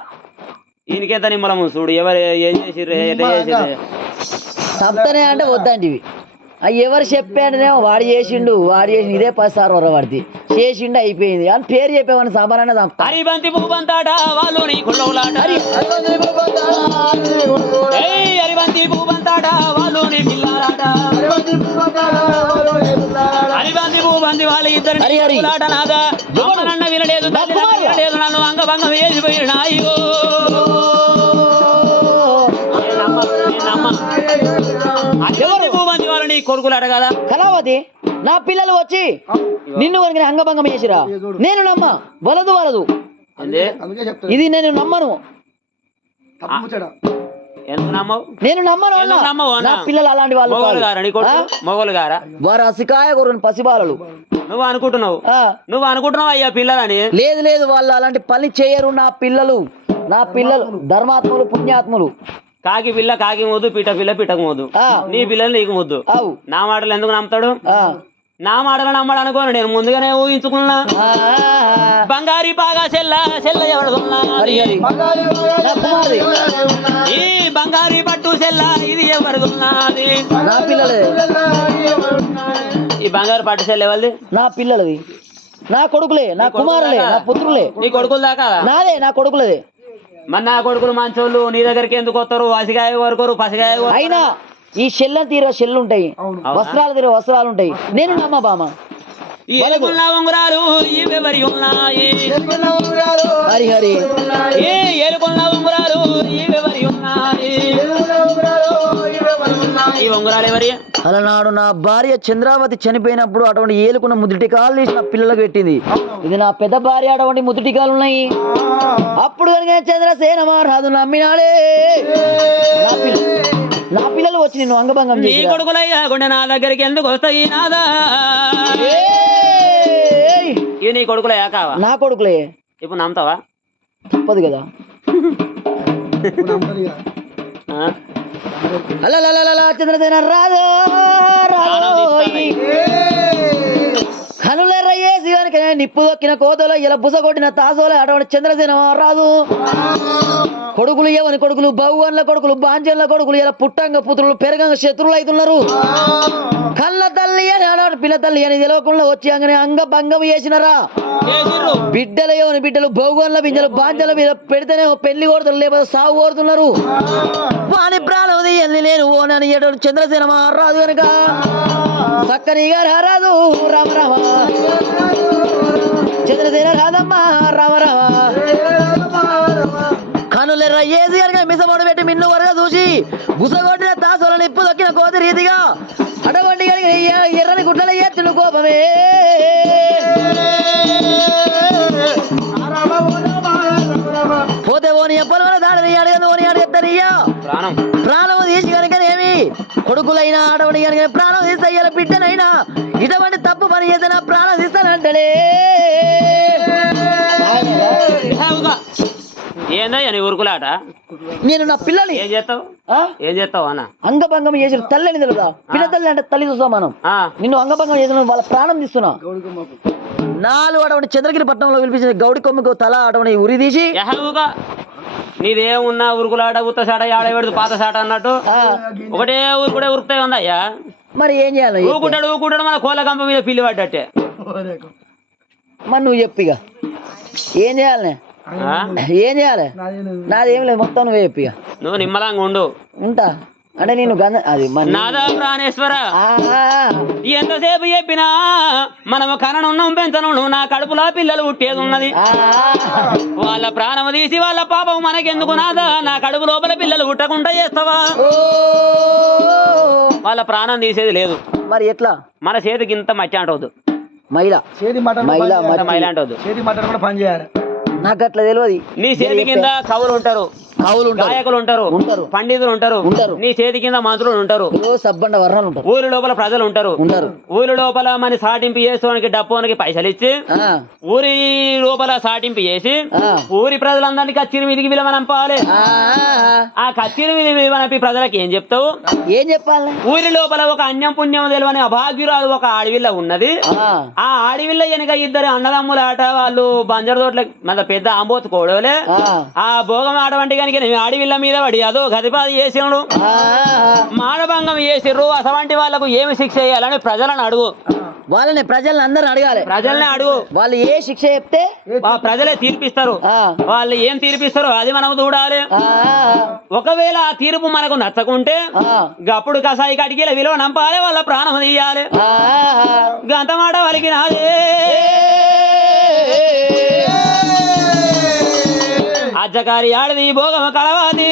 ఈయనకెంత నిమ్మలము చూడు ఎవరు ఏం చేసిర్రు ఎట్లా చేసిర్రు తప్పనే అంటే వద్దంటివి అవి ఎవరు చెప్పాడనేమో వాడు చేసిండు ఇదే 10 సార్లు వరవాడిది చేసిండు అయిపోయింది అని పేరు చెప్పేవాడిని సామాన్యంగా చంపుతా హరిబంతి భూబంతాట వాళ్ళు నీ కుళ్ళవులాట ఏయ్ హరిబంతి భూబంతాట వాళ్ళు నీ పిల్లారాట హరిబంతి భూబంతి వాళ్ళ ఇద్దరు హరి, హరి. కులాట నాదా నన్న వినలేదు తల్లి నన్ను వినలేదు నన్ను అంగభంగం వేసిపోయి నాయో హరిబంతి భూబంతి వాళ్ళు నీ కొడుకులాట కదా కళావతి నా పిల్లలు వచ్చి నిన్ను కనుక అంగభంగం చేసిరా నేను నమ్మ వలదు ఏంది? ఇది నేను నమ్మను ఎందుకు నమ్మవు నేను నమ్మను అన్నా. ఎందుకు నమ్మవు అన్నా? నా పిల్లలు అలాంటి వాళ్ళు మొగోలు కాదు. గారా నీ కొడుకు ఆ? మొగోలు గారా వారు అసికాయ కొరని పసిబాలలు నువ్వు అనుకుంటున్నావు ఆ, నువ్వు అనుకుంటున్నావు అయ్యా పిల్లలని లేదు వాళ్ళు అలాంటి పని చేయరు నా పిల్లలు ధర్మాత్ములు పుణ్యాత్ములు కాకి పిల్ల కాకి ముద్దు పిట్ట పిల్ల పిట్టకు ముద్దు ఆ, నీ పిల్లలు నీకు ముద్దు అవు నా మాటలు ఎందుకు నమ్ముతాడు ఆ, నా మాటలు నమ్మడు అనుకోను నేను ముందుగానే ఊహించుకున్నా ఆ, బంగారీ పాగా చెల్ల ఎవడుకున్నా హరి, హరి. నా కుమారుది ఈ బంగారీ పట్టు చెల్ల ఇది ఎవరుకున్నది నా పిల్లలది ఈ బంగారు పట్టు చెల్ల ఎవరిది నా పిల్లలది నా కొడుకులే నా కుమారులే నా పుత్రులే నీ కొడుకులు దాకా నాదే నా కొడుకులదే మరి నా కొడుకులు మంచోళ్ళు నీ దగ్గరికి ఎందుకు వస్తారు వసిగాయ వరకోరు పసిగాయ కొరకరు. అయినా ఈ షెల్లని తీరే షెల్లు ఉంటాయి వస్త్రాలు తీరే వస్త్రాలు ఉంటాయి నేను నమ్మ బామ ఈ ఎలుగుల ఉంగరాలు ఇవెవరి ఉన్నాయి హరి హరి ఈ ఎలుగుల ఉంగరాలు ఇవెవరి ఉన్నాయి ఉంగరాలు ఎవరి అలనాడు నా భార్య చంద్రావతి చనిపోయినప్పుడు అటువంటి ఏలుకున్న ముద్దుటికాలు తీసి నా పిల్లలకు పెట్టింది. ఇది నా పెద్ద భార్య అటువంటి ముద్దుటికాలు ఉన్నాయి. అప్పుడు కనుక చంద్రసేన మహారాజు నమ్మినాడే నా పిల్లలు వచ్చి నిన్ను అంగభంగం నీ చేసి కొడుకులయ్యా గుండె నా దగ్గరికి ఎందుకు వస్తాయి నాదా ఇవి నీ కొడుకులయ్యా కావా నా కొడుకులే ఇప్పుడు నమ్ముతావా తప్పదు కదా. ఆ? అలా చంద్రసేన రాజు కనులెర్రయ్యేసి కనుక నిప్పు దొక్కిన కోతలో ఇలా బుస కొట్టిన తాసోల అటువంటి చంద్రసేన రాదు కొడుకులు ఏవని కొడుకులు బహువన్ల కొడుకులు బాంజన్ల కొడుకులు ఇలా పుట్టంగ పుత్రులు పెరగంగ శత్రువులు అవుతున్నారు. కళ్ళ తల్లి అని ఆడవాడు పిల్ల తల్లి అని తెలియకుండా వచ్చి అంగనే అంగభంగం చేసినరా. బిడ్డలు ఏవని బిడ్డలు బహువన్ల బింజలు బాంజల మీద పెడితేనే పెళ్లి కొడుతున్నారు లేకపోతే సాగు కోరుతున్నారు. వాని ప్రాణం తీయండి నేను ఓనని చంద్రసేన రాదు కనుక చక్కనిగా రారాదు రామ రామ చంద్రసేన రాదమ్మా రామ రామ కనులెర్ర ఏసి కనుక మిసమోడు పెట్టి మిన్ను వరగా చూసి బుసగొట్టిన తాసోల నిప్పు దొక్కిన కోతి రీతిగా అటువంటి ఎర్రని గుడ్డల ఎత్తులు కోపమే పోతే ఓని ఎప్పల వల్ల దాడని అడగదు ఓని అడగద్దనియ్యా ప్రాణం తీసి కనుకనేమి కొడుకులైనా అటువంటి కనుక ప్రాణం తీస్తే అయ్యాల బిడ్డనైనా ఇటువంటి తప్పు పని చేస్తే నా ప్రాణం తీస్తానంటలే. ఏందయ్యా నీ ఊరుకులాట నేను నా పిల్లలు ఏం చేస్తావు ఏం చేస్తావు అన్న అంగభంగం చేసిన తల్లిని తెలుదా పిల్ల తల్లి అంటే తల్లి చూస్తా మనం నిన్ను అంగభంగం చేసిన వాళ్ళ ప్రాణం తీస్తున్నా. నాలుగు అటువంటి చంద్రగిరి పట్టణంలో పిలిపించిన గౌడి కొమ్ముకు తల అటువంటి ఉరి తీసి నీదేమున్నా ఉరుకులాట ఉత్త సాట ఆడబెడుతు పాత సాట అన్నట్టు ఒకటే ఊరుకుడే ఉరుకుతాయి ఉందయ్యా. మరి ఏం చేయాలి ఊకుంటాడు మన కోళ్ళ కంప మీద పిల్లి పడ్డట్టే. మరి నువ్వు చెప్పిగా ఏం చేయాలి ఏం చేయాలి నాదేం లేదు మొత్తం నువ్వే చెప్పిగా. నువ్వు నిమ్మలంగా ఉండు ఉంటా అంటే నేను అది నాదా ప్రాణేశ్వర ఎంతసేపు చెప్పినా మనము కననున్నాం పెంచను నా కడుపులో పిల్లలు పుట్టేది ఉన్నది వాళ్ళ ప్రాణం తీసి వాళ్ళ పాపం మనకెందుకు నాదా నా కడుపు లోపల పిల్లలు పుట్టకుండా చేస్తావా వాళ్ళ ప్రాణం తీసేది లేదు. మరి ఎట్లా మన చేతికి ఇంత మట్టి అంటవద్దు మైలా మైలా అంటవద్దు పని చేయాలి నాకు అట్లా తెలియదు. నీ చేతి కింద కవులు ఉంటారు గాయకులు ఉంటారు పండితులు ఉంటారు నీ చేతి కింద మంత్రులు ఉంటారు సబ్బండ వర్ణాలు ఉంటారు ఊరి లోపల ప్రజలు ఉంటారు ఊరి లోపల మన సాటింపు చేసుకోవడానికి డబ్బునికి పైసలు ఇచ్చి ఊరి లోపల సాటింపు చేసి ఊరి ప్రజలందరినీ కచ్చిరి మీదికి విలువనంపాలి. ఆ కచ్చిరి మీద విలువనంపి ప్రజలకు ఏం చెప్తావు ఏం చెప్పాలి. ఊరి లోపల ఒక అన్యం పుణ్యం తెలియని అభాగ్యురాలు ఒక ఆడవిల్ల ఉన్నది. ఆ ఆడవిల్ల వెనక ఇద్దరు అన్నదమ్ముల ఆట వాళ్ళు బంజరు తోటల మన పెద్ద ఆంబోతు కోడలే ఆ భోగం ఆడవంటి కనుక ఆడవిల్ల మీద పడి అదో గతిపాది చేసిండు మానభంగం చేసిర్రు. అటువంటి వాళ్ళకు ఏమి శిక్ష చేయాలని ప్రజలను అడుగు. వాళ్ళని ప్రజల్ని అందరూ అడగాలి. ప్రజల్ని అడుగు వాళ్ళు ఏ శిక్ష చెప్తే ప్రజలే తీర్పిస్తారు. వాళ్ళు ఏం తీర్పిస్తారో అది మనం చూడాలి. ఒకవేళ ఆ తీర్పు మనకు నచ్చకుంటే అప్పుడు కసాయి కడికి విలువ నంపాలి వాళ్ళ ప్రాణం తీయాలి. గంతమాట వాళ్ళకి నాదే అజ్జకారి ఆడది భోగం కలవాది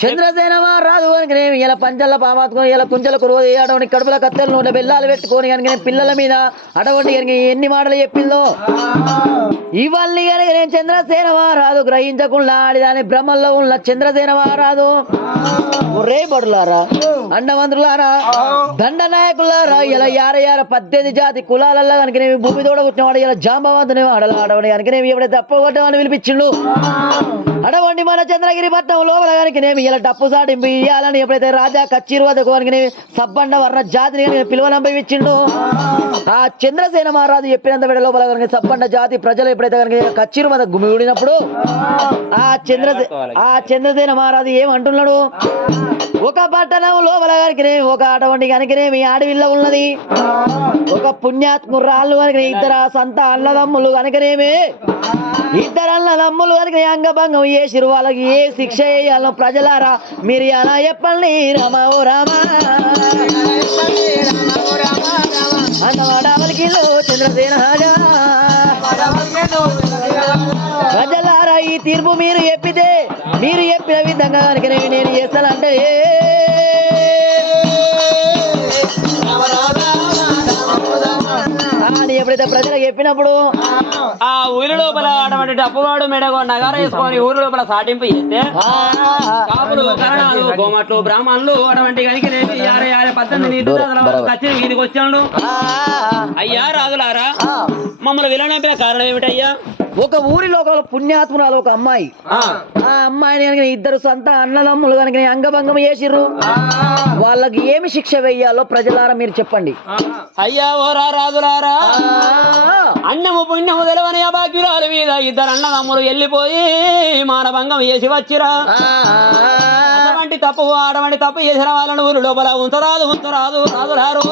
చంద్రసేన రాదు కనుక ఇలా పంచల్ల పామాత్తుకొని ఇలా కుంచెల కురువ అటువంటి కడుపుల కత్తెలు నూనె బెల్లాలు పెట్టుకొని కనుక పిల్లల మీద అటువంటి కనుక ఎన్ని మాటలు చెప్పిందో ఇవన్నీ కనుక నేను చంద్రసేన రాదు గ్రహించకుండా ఆడిదాని బ్రహ్మల్లో ఉన్న చంద్రసేన రాదు రే బడులారా అండమంత్రులారా దండ నాయకులారా ఇలా 18 జాతి కులాలల్లో కనుక భూమి తోడ పుట్టినవాడు ఇలా జాంబవంతుని వాడలా అడవని కనుక ఎప్పుడైతే తప్పగొట్టమని పిలిపించిండు అటువంటి మన చంద్రగిరి పట్నం లోపల కనుక ఇలా డప్పు సాటింపు ఇయ్యాలని ఎప్పుడైతే రాజా కచ్చిరు వద్దకు కనుక సబ్బండ వర్ణ జాతిని కనుక పిలువనంపించిండు ఆ చంద్రసేన మహారాజు చెప్పినంత వేడ లోపల కనుక సబ్బండ జాతి ప్రజలు ఎప్పుడైతే కనుక కచ్చిరు వద్ద గుమిగూడినప్పుడు ఆ చంద్రసేన మహారాజు ఏమంటున్నాడు ఒక పట్టణం లోపల కనుక ఒక అటువంటి కనుకనేమి ఆడవిల్ల ఉన్నది ఒక పుణ్యాత్మురాళ్ళు కనుక ఇద్దరు సంత అన్నదమ్ములు కనుకనేమి ఇద్దరు అన్నదమ్ములు కనుక అంగభంగం చేసిరు వాళ్ళకి ఏ శిక్ష చేయాలో ప్రజలారా మీరు ఎలా చెప్పండి రామ ఓ రామ అన్నవాడవలికి చంద్రసేన ప్రజలారా ఈ తీర్పు మీరు చెప్పితే మీరు చెప్పిన విధంగా కనుక నేను చేస్తానంటే అని ఎప్పుడైతే ప్రజలకు చెప్పినప్పుడు ఆ ఊరి లోపల అటువంటి డప్పువాడు మెడగో నగార వేసుకొని ఊరి లోపల సాటింపు చేస్తే కాపులు కరణాలు గోమట్లు బ్రాహ్మణులు అటువంటి కనుక 18 కచ్చిన వీధికి వచ్చాడు. అయ్యా రాజులారా, మమ్మల్ని విలనంపిన కారణం ఏమిటయ్యా? ఒక ఊరి లోపల పుణ్యాత్మురాలు ఒక అమ్మాయి, ఆ అమ్మాయిని కనుక ఇద్దరు సొంత అన్నదమ్ములు కనుక అంగభంగం చేసిర్రు. వాళ్ళకి ఏమి శిక్ష వెయ్యాలో ప్రజలారా మీరు చెప్పండి. అయ్యా ఓరా రాజులారా, అన్నము పుణ్యము తెలవని అభాగ్యురాలు మీద ఇద్దరు అన్నదమ్ములు వెళ్ళిపోయి మానభంగం చేసి వచ్చిరా. అటువంటి తప్పు చేసిన వాళ్ళను ఊరు లోపల ఉంచరాదు రాజులారు,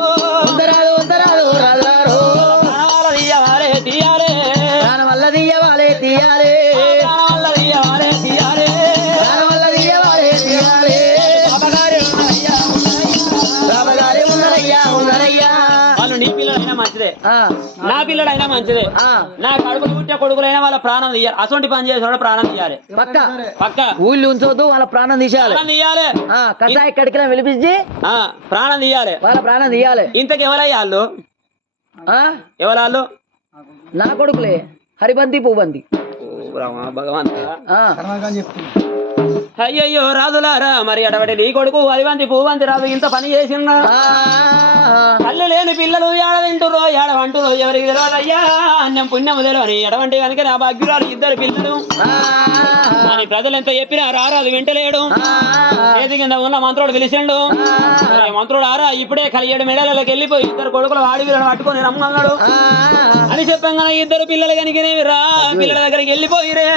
తీయాలే వాళ్ళు నీ పిల్లలైనా మంచిదే, నా పిల్లడైనా మంచిదే, నా కడుపులు పుట్టే కొడుకులైనా వాళ్ళ ప్రాణం తీయాలి. అటువంటి పని చేసిన వాళ్ళు ప్రాణం తీయాలి. పక్క ఊళ్ళు ఉంచొద్దు, వాళ్ళ ప్రాణం తీయాలి. కషాయ ఎక్కడికి పిలిపించి ప్రాణం తీయాలి, వాళ్ళ ప్రాణం తీయాలి. ఇంతకు ఎవరయ్యా వాళ్ళు? ఎవరాళ్ళు? నా కొడుకులే, హరిబంతి పూబంతి. భగవంత అయ్యయ్యో రాజులారా, మరి అటువంటి నీ కొడుకు హరివంతి పూవంతి రాజు ఇంత పని చేసిందా? తల్లి లేని పిల్లలు ఏడ వింటురో ఏడ వంటురో ఎవరికి తెలియదు. అయ్యా అన్నం పుణ్యము తెలియని ఎటువంటి కనుక నా భాగ్యురాలు ఇద్దరు పిల్లలు. అని ప్రజలు ఎంత చెప్పినా రారాదు వింటలేడు. చేతి కింద ఉన్న మంత్రుడు పిలిచిండు. మంత్రుడు ఆరా ఇప్పుడే కలిగేడు మెడలకి వెళ్ళిపోయి ఇద్దరు కొడుకులు వాడి వీళ్ళని పట్టుకొని రమ్మన్నాడు అని చెప్పంగా ఇద్దరు పిల్లలు కనుకనేవి రా పిల్లల దగ్గరికి వెళ్ళిపోయిరే.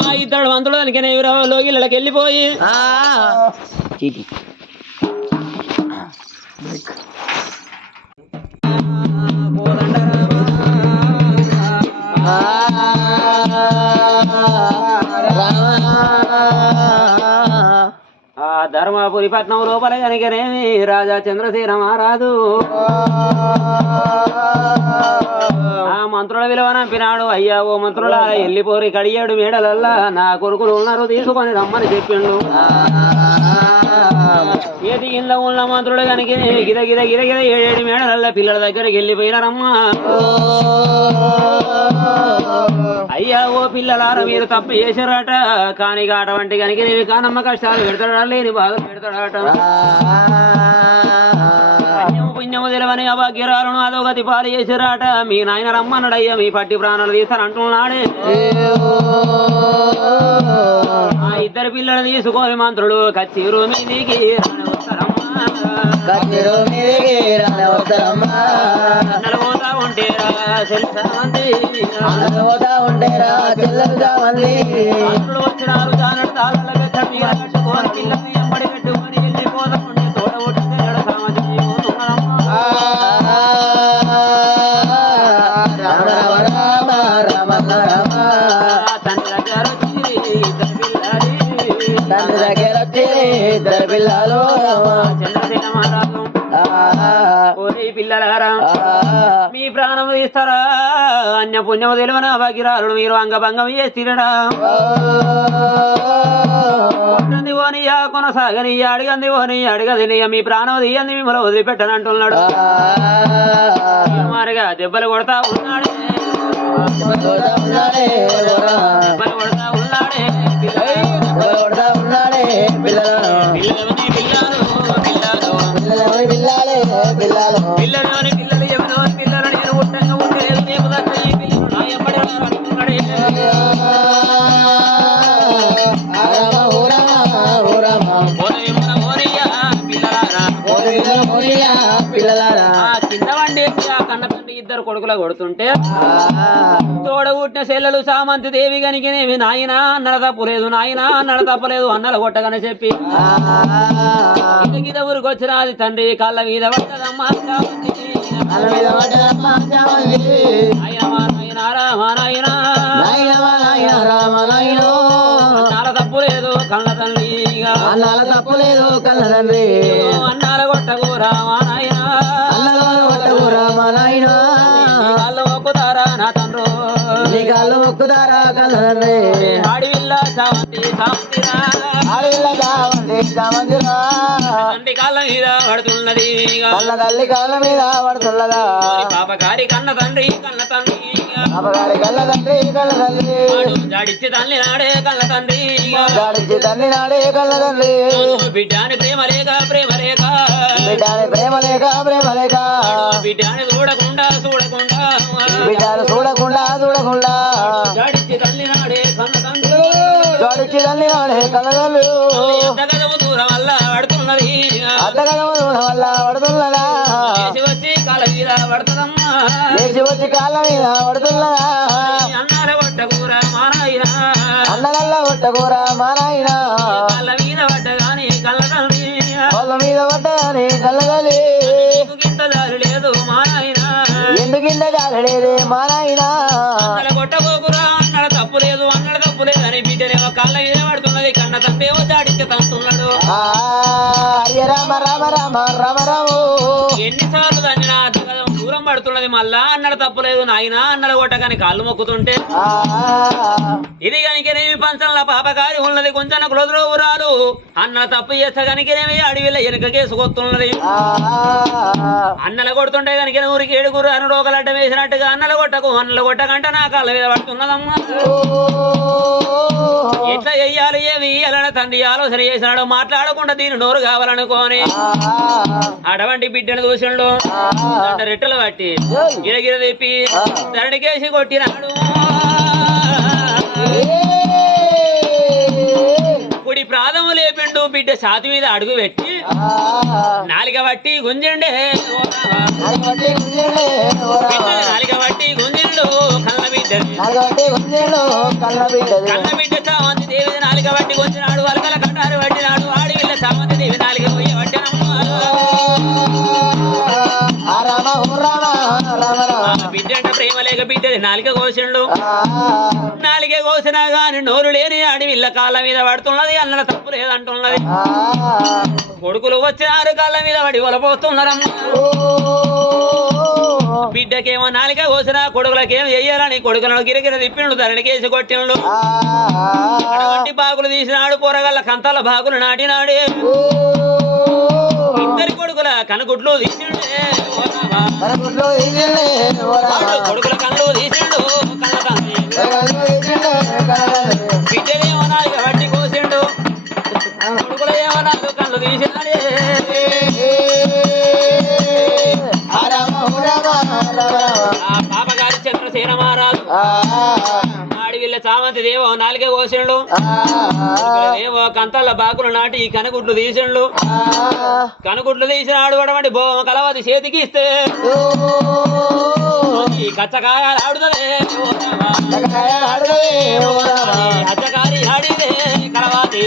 ఆ ఇద్దరు మంత్రులు కనుకనే లోగిళ్ళకి వెళ్ళిపోయి ఆ ధర్మపురి పట్నం లోపల కనుకనేమి రాజా చంద్రసేన మహారాజు ఆ మంత్రుల విలువనంపినాడు. అయ్యా ఓ మంత్రుల వెళ్ళిపోరి కడియాడు మేడలల్లా నా కొడుకులు ఉన్నారు తీసుకొని రమ్మని చెప్పిండు. ఏది కింద ఉన్న మంత్రులు కనుక గిద గిద గిద గిద 7 మేడలల్లా పిల్లల దగ్గరికి వెళ్ళిపోయినారమ్మా. అయ్యా ఓ పిల్లలారా, మీరు తప్పు చేశారట, కానీ అటువంటి కనుక నేను కానమ్మ కష్టాలు పెడతాడా లేని బాధ పెడతాడట. పుణ్యము తెలవని అభాగ్యరాలను అదోగతి పాలు చేశారట. మీ నాయన రమ్మన్నాడయ్యా, మీ పట్టి ప్రాణాలు తీస్తారంటున్నాడే. ఆ ఇద్దరు పిల్లలు తీసుకొని మంత్రులు కచ్చిరు మీదికి పోతా ఉంటేరా మంత్రులు వచ్చినారు జానడు తాళ్ళ కట్టుకొని పిల్లల్ని ఎంబడి పెట్టుకొని వెళ్ళిపోతా ఉంటే తోట ఒట్టి సామర్థ్యం తండ్రి దగ్గర వచ్చి ఇద్దరు పిల్లలు చంద్రసేన మహారాజు పిల్లలారా మీ ప్రాణం తీస్తారా? అన్య పుణ్యము తెలివన భగిరాలు మీరు అంగభంగం చేసిరడా? ఓనియా కొనసాగని అడిగంది ఓని అడిగదినియ మీ ప్రాణం తీయంది మిమ్మల్ని వదిలిపెట్టనంటున్నాడు. మారిగా దెబ్బలు కొడతా ఉన్నాడే పిల్లలోని పిల్లలు ఎవరో పిల్లలు నేను ఉట్టంగా ఉండలేదు రేపు దక్క ఈ పిల్లలు నా ఎంబడి అనుకున్నాడే. చిన్నవండి కన్న తండ్రి ఇద్దరు కొడుకుల కొడుతుంటే తోడ పుట్టిన చెల్లెలు సామంతి దేవి గనికినేమి నాయన అన్నడ తప్పులేదు నాయన అన్నడ తప్పలేదు అన్నల కొట్టగానే చెప్పి గిద ఊరికి వచ్చిన అది తండ్రి కళ్ళ మీద పడ్డదమ్మా అన్నాల తప్పులేదు కళ్ళ తండ్రి అన్నాల తప్పులేదు కళ్ళ తండ్రి అన్నాల కొట్టకు రామా నాయన రామ నాయన కళ్ళు మొక్కుతారా నా తండ్రు నీ కళ్ళు మొక్కుతారా కళ్ళ తండ్రి ఆడివిల్ల చావంతి అడవిలో చామంతి చామంతిరా తండ్రి కాళ్ళ మీద పడుతున్నది కళ్ళ తల్లి కాళ్ళ మీద పడుతున్నదా పాపగారి కన్న తండ్రి అపగారి కళ్ళ తండ్రి కళ్ళ తండ్రి జాడిచ్చి తల్లి నాడే కళ్ళ తండ్రి గాడిచ్చి తల్లి నాడే కళ్ళ తండ్రి బిడ్డాని ప్రేమ లేక ప్రేమ లేక బిడ్డాని ప్రేమ లేక ప్రేమ లేక బిడ్డాని చూడకుండా చూడకుండా బిడ్డాను చూడకుండా చూడకుండా జాడిచ్చి తల్లి నాడే కన్న తండ్రి గాడిచ్చి తల్లి నాడే కళ్ళ తండ్రి ఎంతగదము దూరం వల్ల పడుతున్నది అత్తగదము వల్ల పడుతున్నదా లేచి వచ్చి కాళ్ళ మీద పడుతుందమ్మా లేచి వచ్చి కాళ్ళ మీద పడుతున్నదా అన్నార కొట్ట కూర మానాయిన అన్నగల్ల కొట్టకూర మా నాయన కాళ్ళ మీద పడ్డగాని కళ్ళ తండ్రి వాళ్ళ మీద పడ్డని కళ్ళ తల్లి గింత దారి లేదు మానాయిన ఎందుకింత జాగలేదే మా నాయన అన్నడ కొట్టబోకురా అన్నడ తప్పు లేదు అని బిడ్డనేమో కళ్ళ మీద పడుతున్నది కన్న తండ్రేమో జాడిచ్చి తంటున్నాడు హరి రామ రామ రామ రామ రాము ఎన్నిసార్లు దాన్ని నా దూరం పడుతున్నది మళ్ళా అన్నడ తప్పులేదు నాయన అన్నడ కొట్టగాని కాళ్ళు మొక్కుతుంటే ఇది కనుకనేమి పంచంలో పాపకారి ఉన్నది కొంచెం కులదులో ఊరాలు అన్న తప్పు చేస్తా కనుకనేమి అడవిలో వెనుక కేసుకొస్తున్నది అన్నల కొడుతుంటే కనుక ఊరికి ఏడుగురు అని రోగలడ్డ వేసినట్టుగా అన్నల కొట్టకంట నా కాళ్ళ మీద పడుతున్నదమ్మా ఎట్లా చెయ్యాలి ఏమి ఇయ్యాలని తండ్రి ఆలోచన చేసినాడు మాట్లాడకుండా దీని నోరు కావాలనుకోని అటువంటి బిడ్డను చూసిండు రెట్టలు పట్టి గిరగిర తెప్పి ధరణికేసి కొట్టినాడు కుడి ప్రాధము లేపిండు బిడ్డ ఛాతి మీద అడుగు పెట్టి నాలిక బట్టి గుంజిండే నాలిక బట్టి గుంజిండు కళ్ళ బిడ్డ కళ్ళ బిడ్డ చామంతి దేవి నాలిక బట్టి గుంజినాడు వలకల కటారు పట్టినాడు ఆడి వీళ్ళ చామంతి దేవి నాలిక పోయి బిడ్డ అంటే ప్రేమ లేక బిడ్డది నాలిక కోసిండు నాలిక కోసినా గాని నోరు లేని అడవిల్ల కాళ్ళ మీద పడుతున్నది అన్నల తప్పు లేదంటున్నది కొడుకులు వచ్చినారు కాళ్ళ మీద పడి వలపోతున్నారమ్మా బిడ్డకేమో నాలిక కోసినా కొడుకులకేమో చెయ్యాలని కొడుకులను గిరిగిర తిప్పిండు ధరణికేసి కొట్టిండు అటువంటి బాగులు తీసినాడు పొరగల్ల కంతాల బాగులు నాటినాడే ఇద్దరి కొడుకుల కనుగుడ్లు తీసిండే కొడుకుల కళ్ళు తీసిండు బిడ్డలేమో నాలుగు వడ్డీ కోసిండు కొడుకుల ఏమో నాలుగు కళ్ళు తీసినాడే పాపగారి చంద్రసేన మహారాజు ఆడివిల్ల చామంతి దేవో నాలుగే కోసిండు ఏవో కంతల్ల బాకులు నాటి కనుగుడ్లు తీసిండు కనుగుడ్లు తీసినాడు అటువంటి బోమ కలవది చేతికి ఇస్తే కచ్చకాయలు ఆడుతుంది అచ్చకారి ఆడిదే కలవాది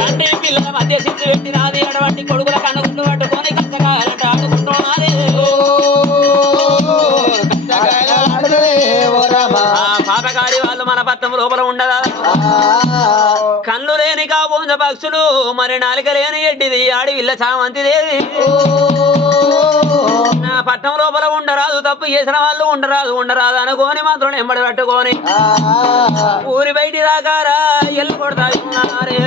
తండ్రి పిల్లల మధ్య సిద్ధి పెట్టినది అటువంటి కొడుకుల కనుగుడ్లు పట్టుకొని కచ్చకాయలంటే ఆడుకుంటున్నది పాపకారి వాళ్ళు మన పత్రం లోపల ఉండదా కళ్ళు లేని కాబోంద పక్షులు మరి నాలిక లేని ఎడ్డిది ఆడివిల్ల చామంతి దేవి నా పట్టణం లోపల ఉండరాదు తప్పు చేసిన వాళ్ళు ఉండరాదు అనుకోని మాత్రం ఎంబడి పట్టుకొని ఊరి బయటి దాకారా ఎల్లు కొడతారే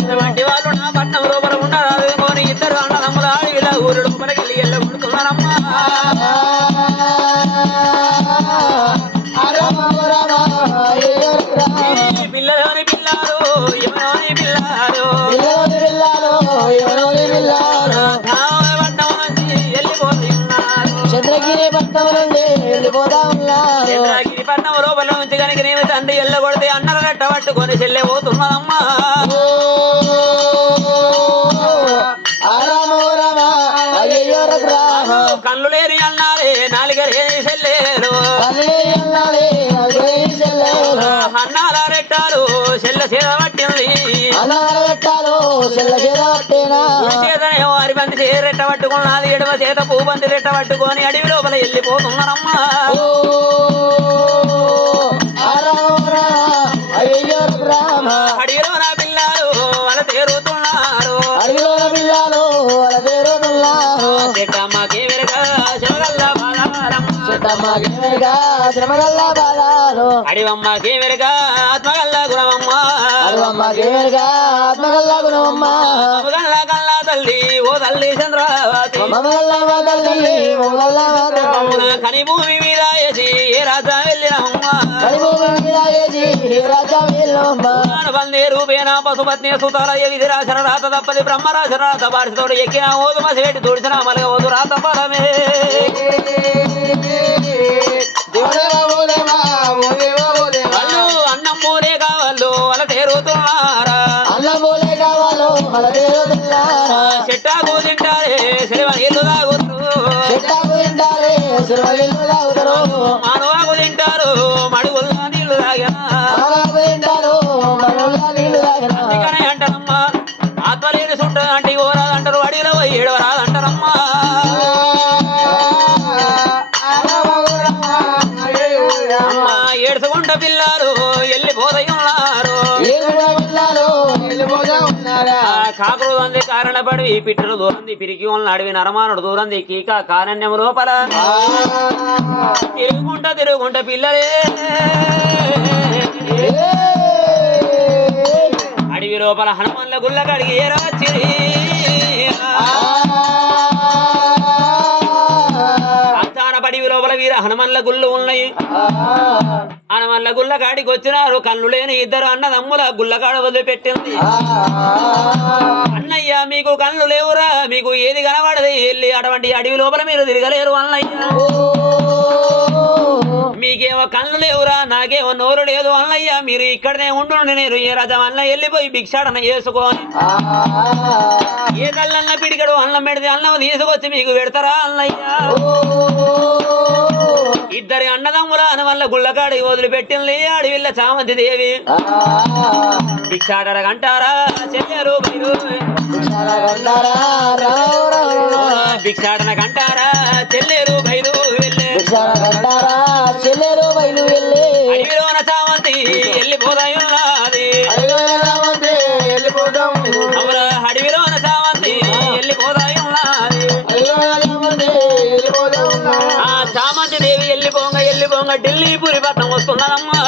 ఇటువంటి వాళ్ళు నా పట్టణం లోపల ఉండరాదు అనుకోని ఇద్దరు అన్నదమ్ముల ఆడివిల్ల ఊరి లోపలికి వెళ్ళి ఎల్లు కొడుతున్నారమ్మా పిల్లలోని పిల్లారు ఎవరోని పిల్లారు చంద్రగిరి పట్నం నుండి వెళ్ళిపోతా ఉన్నారు చంద్రగిరి పట్నం లోపల నుంచి కనుక నేను తండ్రి ఎల్ల కొడితే అన్నర రెట్ట పట్టుకొని చెల్లె పోతున్నామ్మా కళ్ళు లేని అన్నారే నాలుగ లేని చెల్లేరు అన్నాల రెట్టాలు చెల్ల చేద పట్టింది చేతనేమో అరిబంతి చే రెట్ట పట్టుకున్నది ఎడమ చేత పూబంతి రెట్ట పట్టుకొని అడవి లోపల వెళ్ళిపోతున్నారమ్మా అడవిలో నా పిల్లలు వాళ్ళ తేరుతున్నారు చెట్టమ్మకి వెరగా శివగల్ల బాలారమ్మ అడివమ్మకేమెరుగా శ్రమగల్ల బాధాలు అడివమ్మకేమెరుగా ఆత్మగల్ల గుణమమ్మ అడివమ్మకేమెరుగా ఆత్మగల్ల గుణమమ్మ మమగల్ల కల్లా తల్లి ఓ తల్లి చంద్రావతి మమగల్ల మా తల్లి మమగల్ల మా తల్లి కని భూమి మీద వేసి ఏ రాజా వెళ్ళినమ్మ కనిభూమి మీద వేసి ఏ రాజా వెళ్ళినమ్మ బందే రూపేణ పశుపత్ని సుతాలయ విధిరాశన రాత తప్పది బ్రహ్మరాశన రాత బారితోడు ఎక్కిన ఓదు మసేటి తుడిచిన మలగ ఓదు రాత పదమే వాళ్ళు అన్నం మూలే కావాళ్ళు అలా తేరుతున్నారా అన్నం మూలే కావాలో అలా తేరుతున్నారా చెట్టాకు తింటారే సెలవ నీళ్లు తాగుతారు చెట్టాకు తింటారే సెలవ నీళ్లు తాగుతారు మానవాకు తింటారు మడుగుల్లా నీళ్లు తాగినా మానవాకు తింటారు మడుగుల్లా నీళ్లు తాగినా అందుకనే అంటారమ్మా ఆత్మలేని సుంట అంటే ఓరాదంటారు అడిగిలో పోయి ఏడవరాదంటారమ్మా అమ్మా ఏడుచుకుంట పిల్లలు వెళ్ళిపోదయున్నారు కాకులు దంది కారణపడి పిట్టలు దూరంది పిరికి వాళ్ళని అడవి నరమానుడు దూరంది కీక కారణ్యం లోపల తిరుగుకుంట పిల్లలే అడవి లోపల హనుమన్ల గుళ్ళ కడిగి ఏరాచి అడివి లోపల వీర హనుమన్ల గుళ్ళు ఉన్నాయి హనుమన్ల గుళ్ళ కాడికి వచ్చినారు కళ్ళు లేని ఇద్దరు అన్నదమ్ముల గుళ్ళకాడ వదిలిపెట్టింది అన్నయ్య మీకు కళ్ళు లేవురా మీకు ఏది కనబడదు వెళ్ళి అటువంటి అడవి లోపల మీరు తిరగలేరు అన్నయ్య మీకేమో కళ్ళు లేవురా నాకేమో నోరు లేదు అన్నయ్య మీరు ఇక్కడనే ఉంటుండే నేను ఏ రజం అన్న వెళ్ళిపోయి భిక్షాటన చేసుకోని ఏ కళ్ళన్న పిడికడు అన్నం పెడితే అన్నం తీసుకొచ్చి మీకు పెడతారా అన్నయ్య ఇద్దరి అన్నదమ్ముల వల్ల గుళ్ళకాడి వదిలిపెట్టింది అడవిల్ల చామంతి దేవి భిక్షాటన కంటారా చెల్లెరు భిక్షాటన కంటారా చెల్లెరు బయలు వెళ్ళే అడవిలోన చామంతి వెళ్ళిపోదాయున్నది అడవిలోన చామంతి వెళ్ళిపోదాయున్నది ఆ చామంతి దేవి వెళ్ళిపోంగ ఢిల్లీపురి పట్టణం వస్తున్నదమ్మా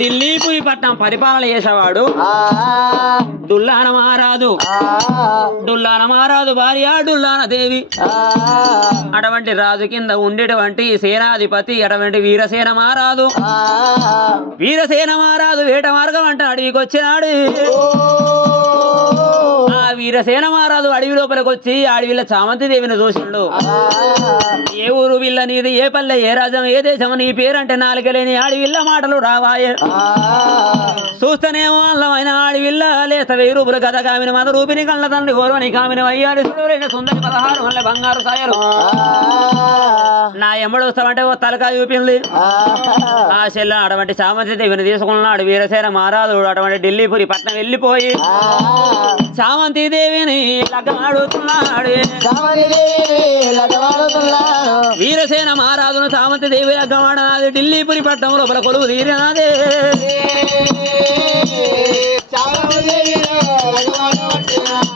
ఢిల్లీపురి పట్టణం పరిపాలన చేసేవాడు డుల్లాన మహారాజు భార్య డుల్లాన దేవి అటువంటి రాజు కింద ఉండేటువంటి సేనాధిపతి అటువంటి వీరసేన మహారాజు వేట మార్గం అంటే అడవికి వచ్చినాడు ఆ వీరసేన మహారాజు అడవి లోపలికి వచ్చి అడవిలో చామంతి దేవిని చూసిండు ఏ ఊరు వీళ్ళ నీది ఏ పల్లె ఏ రాజ్యం ఏ దేశం నీ పేరంటే నాలుగలేని ఆడివిల్ల మాటలు రావాయే చూస్తేనేమో అల్లమైన ఆడివిల్ల లేత 1000 రూపాయలు గద కామిని మన రూపిని కళ్ళ తండ్రి గౌరవని కామిని అయ్యాడు సుందరి 16 వల్ల బంగారు సాయలు నా ఎమ్మడు వస్తామంటే ఓ తలకాయ చూపింది ఆ చెల్ల అటువంటి చామంతి దేవిని తీసుకున్నాడు వీరసేన మహారాజు అటువంటి ఢిల్లీపురి పట్నం వెళ్ళిపోయి చామంతి దేవిని లగ్గమాడుతున్నాడు వీరసేన మహారాజును చామంతి దేవి లగ్గమాడనాది ఢిల్లీపురి పట్నం లోపల కొలువు తీరినాదే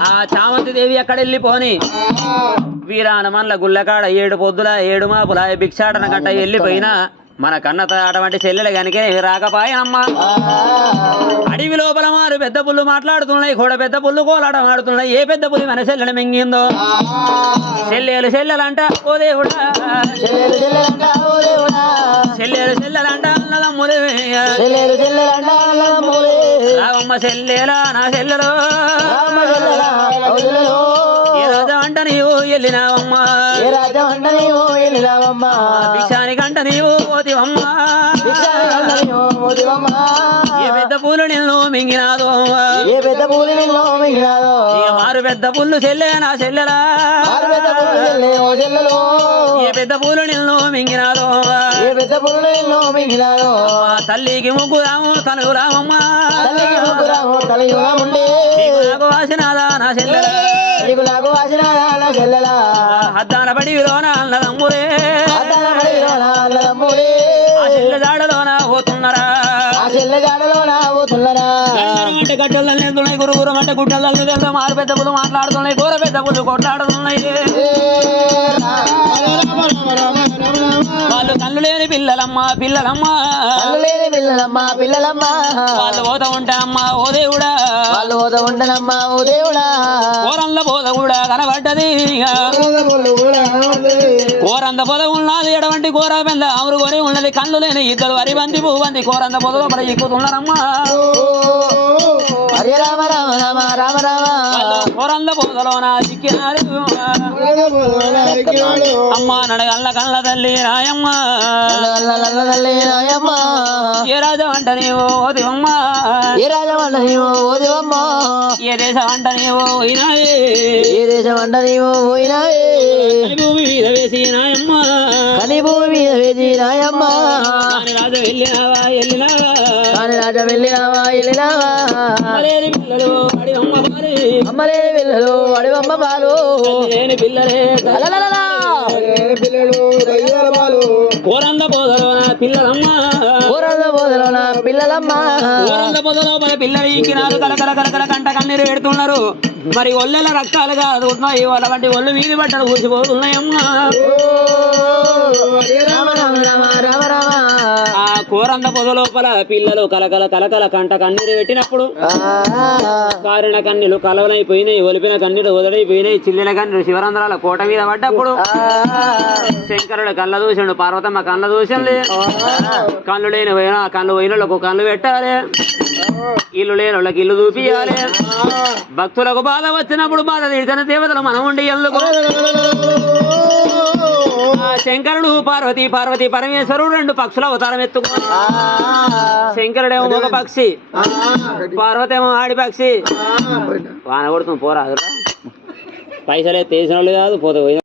ఆ చామంతి దేవి ఎక్కడ వెళ్ళిపోని వీరానమన్ల గుళ్ళకాడ 7 పొద్దుల 7 మాపుల భిక్షాటన గంట వెళ్ళిపోయినా మన కన్నత అటువంటి చెల్లెలు కనుక రాకపోయానమ్మా అడవి లోపల మారు పెద్ద పుల్లు మాట్లాడుతున్నాయి కూడా పెద్ద పుల్లు కోలాటం ఆడుతున్నాయి ఏ పెద్ద పుల్లి మన చెల్లెలు మింగిందో చెల్లెలంట ఓ దేవుడా చెల్లెలంట అన్నదమ్ములే రావమ్మ చెల్లెలా నా చెల్లెలో ఏ రాజా అంట నీవు వెళ్ళినావమ్మా భిక్షానికంట నీవు పోతివమ్మా ఏ పెద్ద పూలు నిన్ను మింగినాదో ఇక మారు పెద్ద పుల్లు చెల్లె నా చెల్లెలా ఏ పెద్ద పూలు నిన్ను మింగినాదో తల్లికి ముగ్గురాము తనకు రామమ్మా నాకు వాసినాదా నా చెల్లెలా అద్దాన పడిలోన అన్నదమ్ములే ఆ చెల్లె జాడలోన పోతున్నారా కట్టెలు తల్లిస్తున్నాయి గురుగురం అంటే గుట్టలు తల్లి మారు పెద్ద పులు మాట్లాడుతున్నాయి కూర పెద్ద పులు కొట్లాడుతున్నాయి వాళ్ళు కళ్ళు లేని పిల్లలమ్మా పిల్లలమ్మా లేని పిల్లలమ్మా పిల్లలమ్మా వాళ్ళు పోత ఉంటాయమ్మా ఓ దేవుడా వాళ్ళు పోత ఉండనమ్మా ఓ దేవుడా కూరంద పోత కూడా కనబడ్డది కూరంద పొద ఉన్నది ఎడవంటి కూర పెద్ద ఆవురు కొని ఉన్నది కళ్ళు లేని ఇద్దరు అరిబంది పువ్వంది కూరంద పొద లోపల ఎక్కుతున్నారమ్మా హరే రామ రామ రామ రామ రామ కూరంద పొదలోన చిక్కినారు అమ్మా నడగల్ల కళ్ళ తల్లి రాయమ్మ తల్లి నాయమ్మ ఏ రాజం అంట నీవు ఓదివమ్మ ఏ రాజమండ నీవు ఓ దేవమ్మ ఏ దేశం అంట నీవు పోయినావే ఏ దేశం అంట నీవు పోయినావే భూమి మీద వేసి నాయమ్మ కని భూమి మీద వేసి నాయమ్మ కాని రాజు వెళ్ళినావా వెళ్ళినావా కాని రాజా వెళ్ళినావా వెళ్ళినావా అమ్మలేని పిల్లలు అడివమ్మ పాలి అమ్మలే పిల్లలు అడివమ్మ పాలు లేని పిల్లలే అలలలలా. కూరంద పోదలోన పిల్లలమ్మ ఊరంద పోదలోన పిల్లలమ్మ కూరంద పొదలో మన పిల్లలు ఈకినారు కలకల కలకల కంట కన్నీరు పెడుతున్నారు మరి ఒళ్ళెల రక్తాలు కాదుతున్నాయి వాళ్ళ వంటి ఒళ్ళు మీది బట్టలు కూసిపోతున్నాయమ్మా రామ రామ రామ రామ రామ ఆ కూరంద పొద లోపల పిల్లలు కలకల కలకల కంట కన్నీరు పెట్టినప్పుడు కారిన కన్నీలు కలవలైపోయినాయి ఒలిపిన కన్నీరు వదలైపోయినాయి చిల్లిన కన్నీరు శివరంధ్రాల కోట మీద పడ్డప్పుడు శంకరుడు కళ్ళ దూషణుడు పార్వతమ్మ కళ్ళ దూషణలే కళ్ళు లేని పోయినా కళ్ళు పోయినోళ్ళకు కళ్ళు పెట్టాలి ఇల్లు లేని వాళ్ళకి ఇల్లు చూపియాలి భక్తులకు బాధ వచ్చినప్పుడు బాధ తీర్చిన దేవతలు మనం ఉండి ఎందుకు ఆ శంకరుడు పార్వతి పార్వతి పరమేశ్వరుడు రెండు పక్షుల అవతారం ఎత్తుకో శంకరుడేమో ఒక పక్షి పార్వతేమో ఆడి పక్షి వాన కొడుతుంది పోరాదురా పైసలే తీసిన వాళ్ళు కాదు పోతే పోయిన